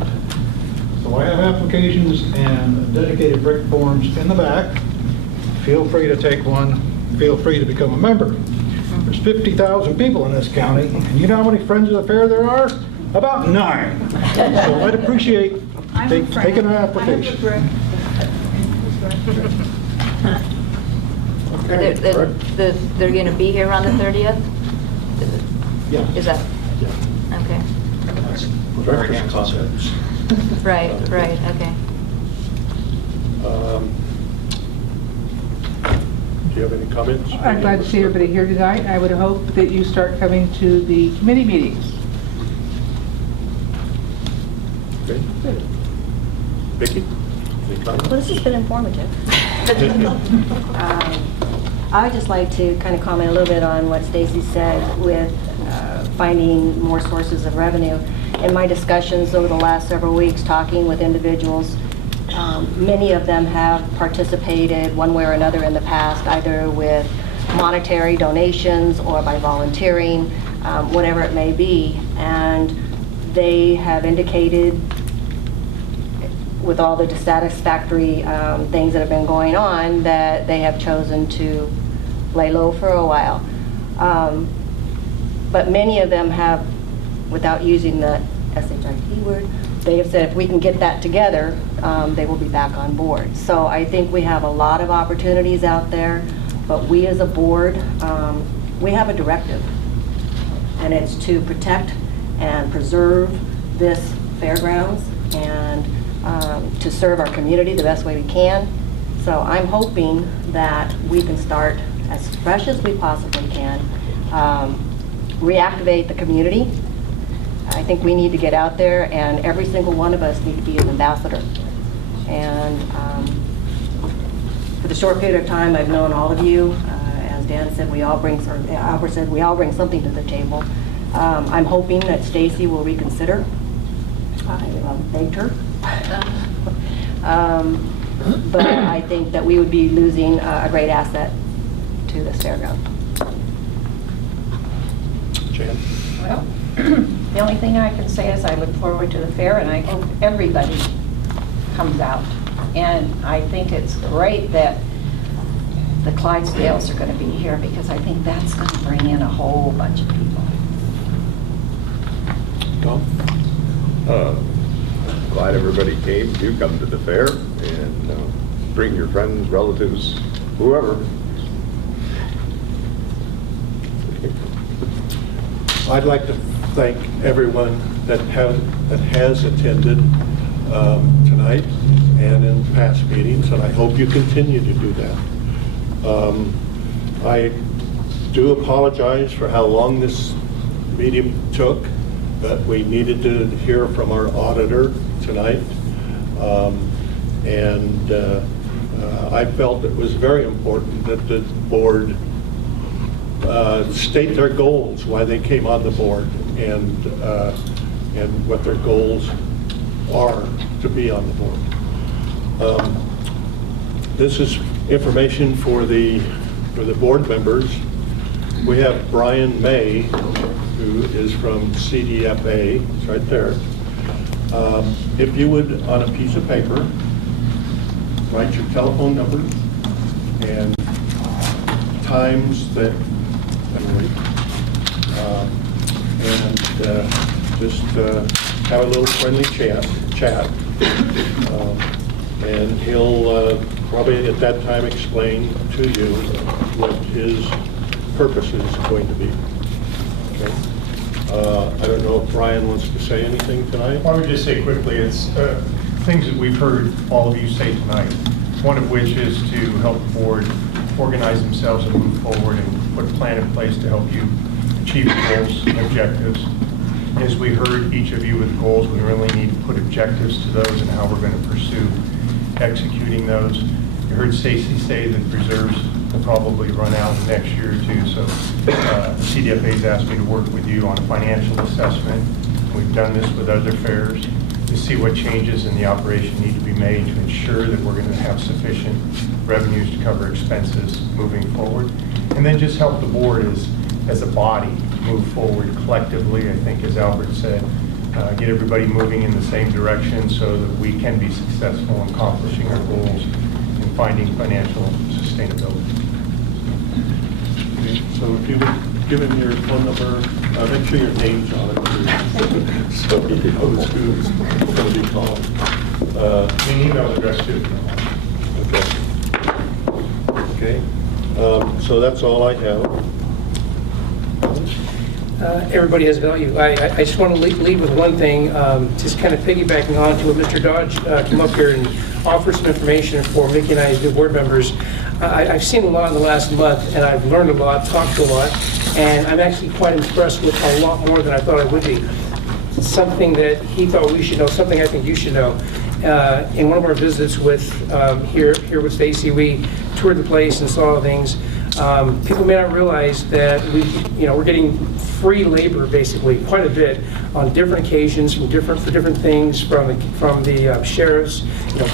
So I have applications and dedicated brick forms in the back. Feel free to take one. Feel free to become a member. There's 50,000 people in this county, and you know how many Friends of the Fair there are? About 9. So I'd appreciate taking an application. They're going to be here on the 30th? Yeah. Is that, Yeah. okay. Breakfast concepts. Right, okay. Do you have any comments? I'm glad to see everybody here tonight. I would hope that you start coming to the committee meetings. Okay. Vicki? Any comments? Well, this has been informative. I would just like to kind of comment a little bit on what Stacy said with finding more sources of revenue. In my discussions over the last several weeks, talking with individuals, many of them have participated one way or another in the past, either with monetary donations or by volunteering, whatever it may be. And they have indicated, with all the dissatisfactory things that have been going on, that they have chosen to lay low for a while. But many of them have, without using the SHIT word, they have said if we can get that together, they will be back on board. So I think we have a lot of opportunities out there, but we as a board, we have a directive, and it's to protect and preserve this fairgrounds and to serve our community the best way we can. So I'm hoping that we can start as fresh as we possibly can, reactivate the community. I think we need to get out there, and every single one of us need to be an ambassador. And for the short period of time I've known all of you, as Dan said, we all bring, or Albert said, we all bring something to the table. I'm hoping that Stacy will reconsider. I begged her. But I think that we would be losing a great asset to this fairground. Jan? Well, the only thing I can say is I look forward to the fair, and I hope everybody comes out. And I think it's great that the Clydesdales are going to be here, because I think that's going to bring in a whole bunch of people. Tom? Glad everybody came. Do come to the fair, and bring your friends, relatives, whoever. I'd like to thank everyone that has attended tonight and in past meetings, and I hope you continue to do that. I do apologize for how long this meeting took, but we needed to hear from our auditor tonight. I felt it was very important that the board state their goals, why they came on the board, and what their goals are to be on the board. This is information for the board members. We have Brian May, who is from CDFA. It's right there. If you would, on a piece of paper, write your telephone number and times that, just have a little friendly chat. And he'll probably at that time explain to you what his purpose is going to be. Okay. I don't know if Brian wants to say anything tonight. I would just say quickly, it's things that we've heard all of you say tonight, one of which is to help the board organize themselves and move forward and put a plan in place to help you achieve goals and objectives. As we heard each of you with goals, we really need to put objectives to those and how we're going to pursue executing those. You heard Stacy say that reserves will probably run out next year or two, so CDFA's asked me to work with you on a financial assessment. We've done this with other fairs to see what changes in the operation need to be made to ensure that we're going to have sufficient revenues to cover expenses moving forward. And then just help the board as a body to move forward collectively, I think, as Albert said, get everybody moving in the same direction so that we can be successful in accomplishing our goals and finding financial sustainability. So if you would give him your phone number, make sure your name's on it, too. So he knows who's going to be called. An email address too. Okay. So that's all I have. Everybody has value. I just want to lead with one thing, just kind of piggybacking on to what Mr. Dodge came up here and offered some information for Mickey and I as new board members. I've seen a lot in the last month, and I've learned a lot, talked to a lot, and I'm actually quite impressed with a lot more than I thought I would be. Something that he thought we should know, something I think you should know. In one of our visits with here with Stacy, we toured the place and saw things. People may not realize that we're getting free labor basically quite a bit on different occasions for different things from the sheriff's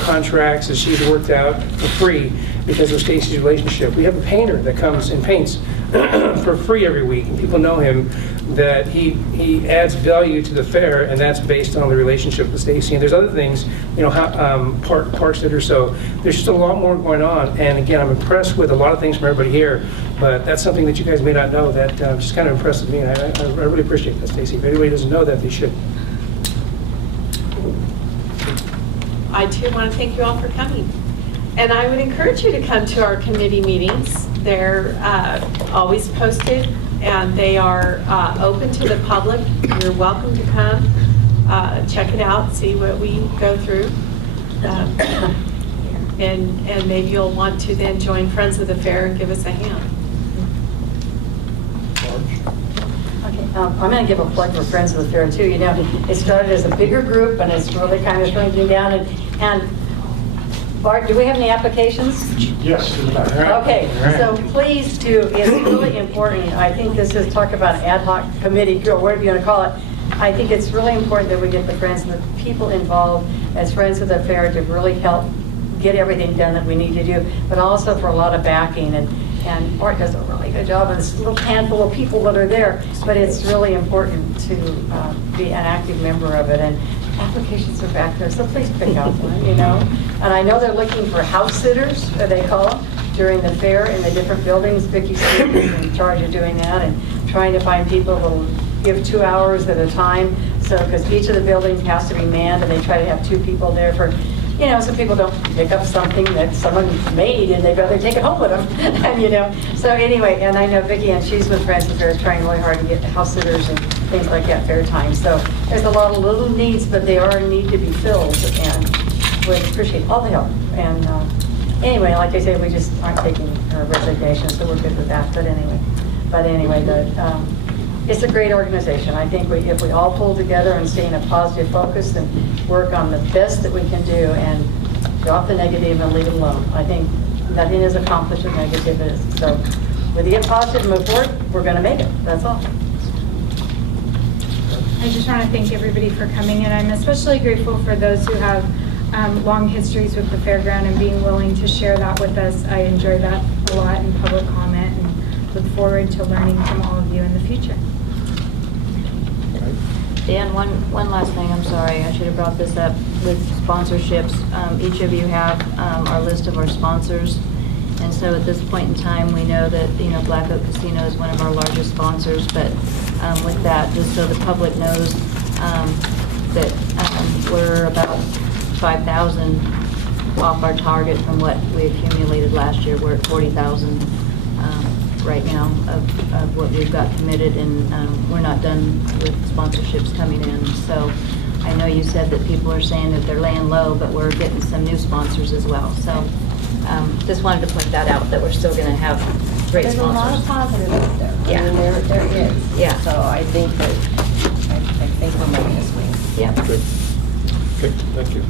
contracts that she's worked out for free because of Stacy's relationship. We have a painter that comes and paints for free every week, and people know him that he adds value to the fair, and that's based on the relationship with Stacy. And there's other things, park sitters. So there's just a lot more going on. And again, I'm impressed with a lot of things from everybody here, but that's something that you guys may not know that just kind of impresses me. And I really appreciate that, Stacy. If anybody doesn't know that, they should. I too want to thank you all for coming. And I would encourage you to come to our committee meetings. They're always posted, and they are open to the public. You're welcome to come, check it out, see what we go through. And maybe you'll want to then join Friends of the Fair and give us a hand. Okay, I'm going to give a plug for Friends of the Fair too. It started as a bigger group, and it's really kind of shrinking down. And Bart, do we have any applications? Yes. Okay, so please do, it's really important. I think this is talk about ad hoc committee, or whatever you want to call it. I think it's really important that we get the friends and the people involved as Friends of the Fair to really help get everything done that we need to do, but also for a lot of backing. And Bart does a really good job of this little handful of people that are there, but it's really important to be an active member of it. And applications are back there, so please pick out one, And I know they're looking for house sitters, they call them, during the fair in the different buildings. Vicki Steve is in charge of doing that and trying to find people who will give 2 hours at a time. So, because each of the buildings has to be manned, and they try to have 2 people there for, some people don't pick up something that someone made and they'd rather take it home with them, and So anyway, and I know Vicki, and she's with Friends of the Fair, is trying really hard to get house sitters and things like that fair time. So there's a lot of little needs, but they need to be filled, and we appreciate all the help. And anyway, like I say, we just aren't taking resignation, so we're good with that. But anyway, it's a great organization. I think if we all pull together and stay in a positive focus and work on the best that we can do and drop the negative and leave it alone, I think nothing is accomplished with negativity. So with the positive and move forward, we're going to make it. That's all. I just want to thank everybody for coming, and I'm especially grateful for those who have long histories with the fairground and being willing to share that with us. I enjoy that a lot in public comment, and look forward to learning from all of you in the future. Dan, one last thing, I'm sorry, I should have brought this up with sponsorships. Each of you have our list of our sponsors, and so at this point in time, we know that Black Oak Casino is one of our largest sponsors, but with that, just so the public knows that we're about 5,000 off our target from what we accumulated last year. We're at 40,000 right now of what we've got committed, and we're not done with sponsorships coming in. So I know you said that people are saying that they're laying low, but we're getting some new sponsors as well. So just wanted to point that out, that we're still going to have great There's sponsors. a lot of positive out there. Yeah. I mean, there is. Yeah. So I think we're making a swing. Yeah. Good. Okay, thank you.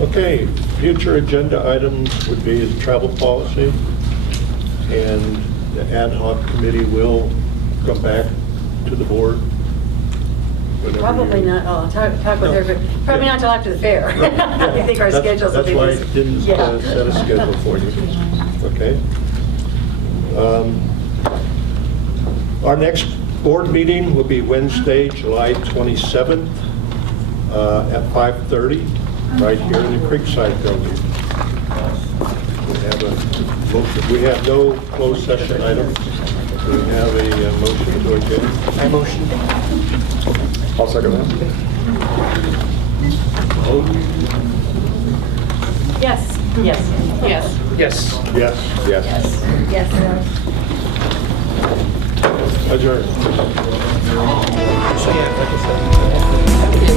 Okay, future agenda items would be the travel policy, and the ad hoc committee will come back to the board. Probably not, talk with her, but probably not until after the fair. I think our schedules will be busy. That's why I didn't set a schedule for you. Okay. Our next board meeting will be Wednesday, July 27th at 5:30, right here in the Creekside Building. We have no closed session items. We have a motion to adjourn. I motion. I'll second that. Yes. Yes. Yes. Yes. Yes. Yes. Adjourn. So, yeah, like I said.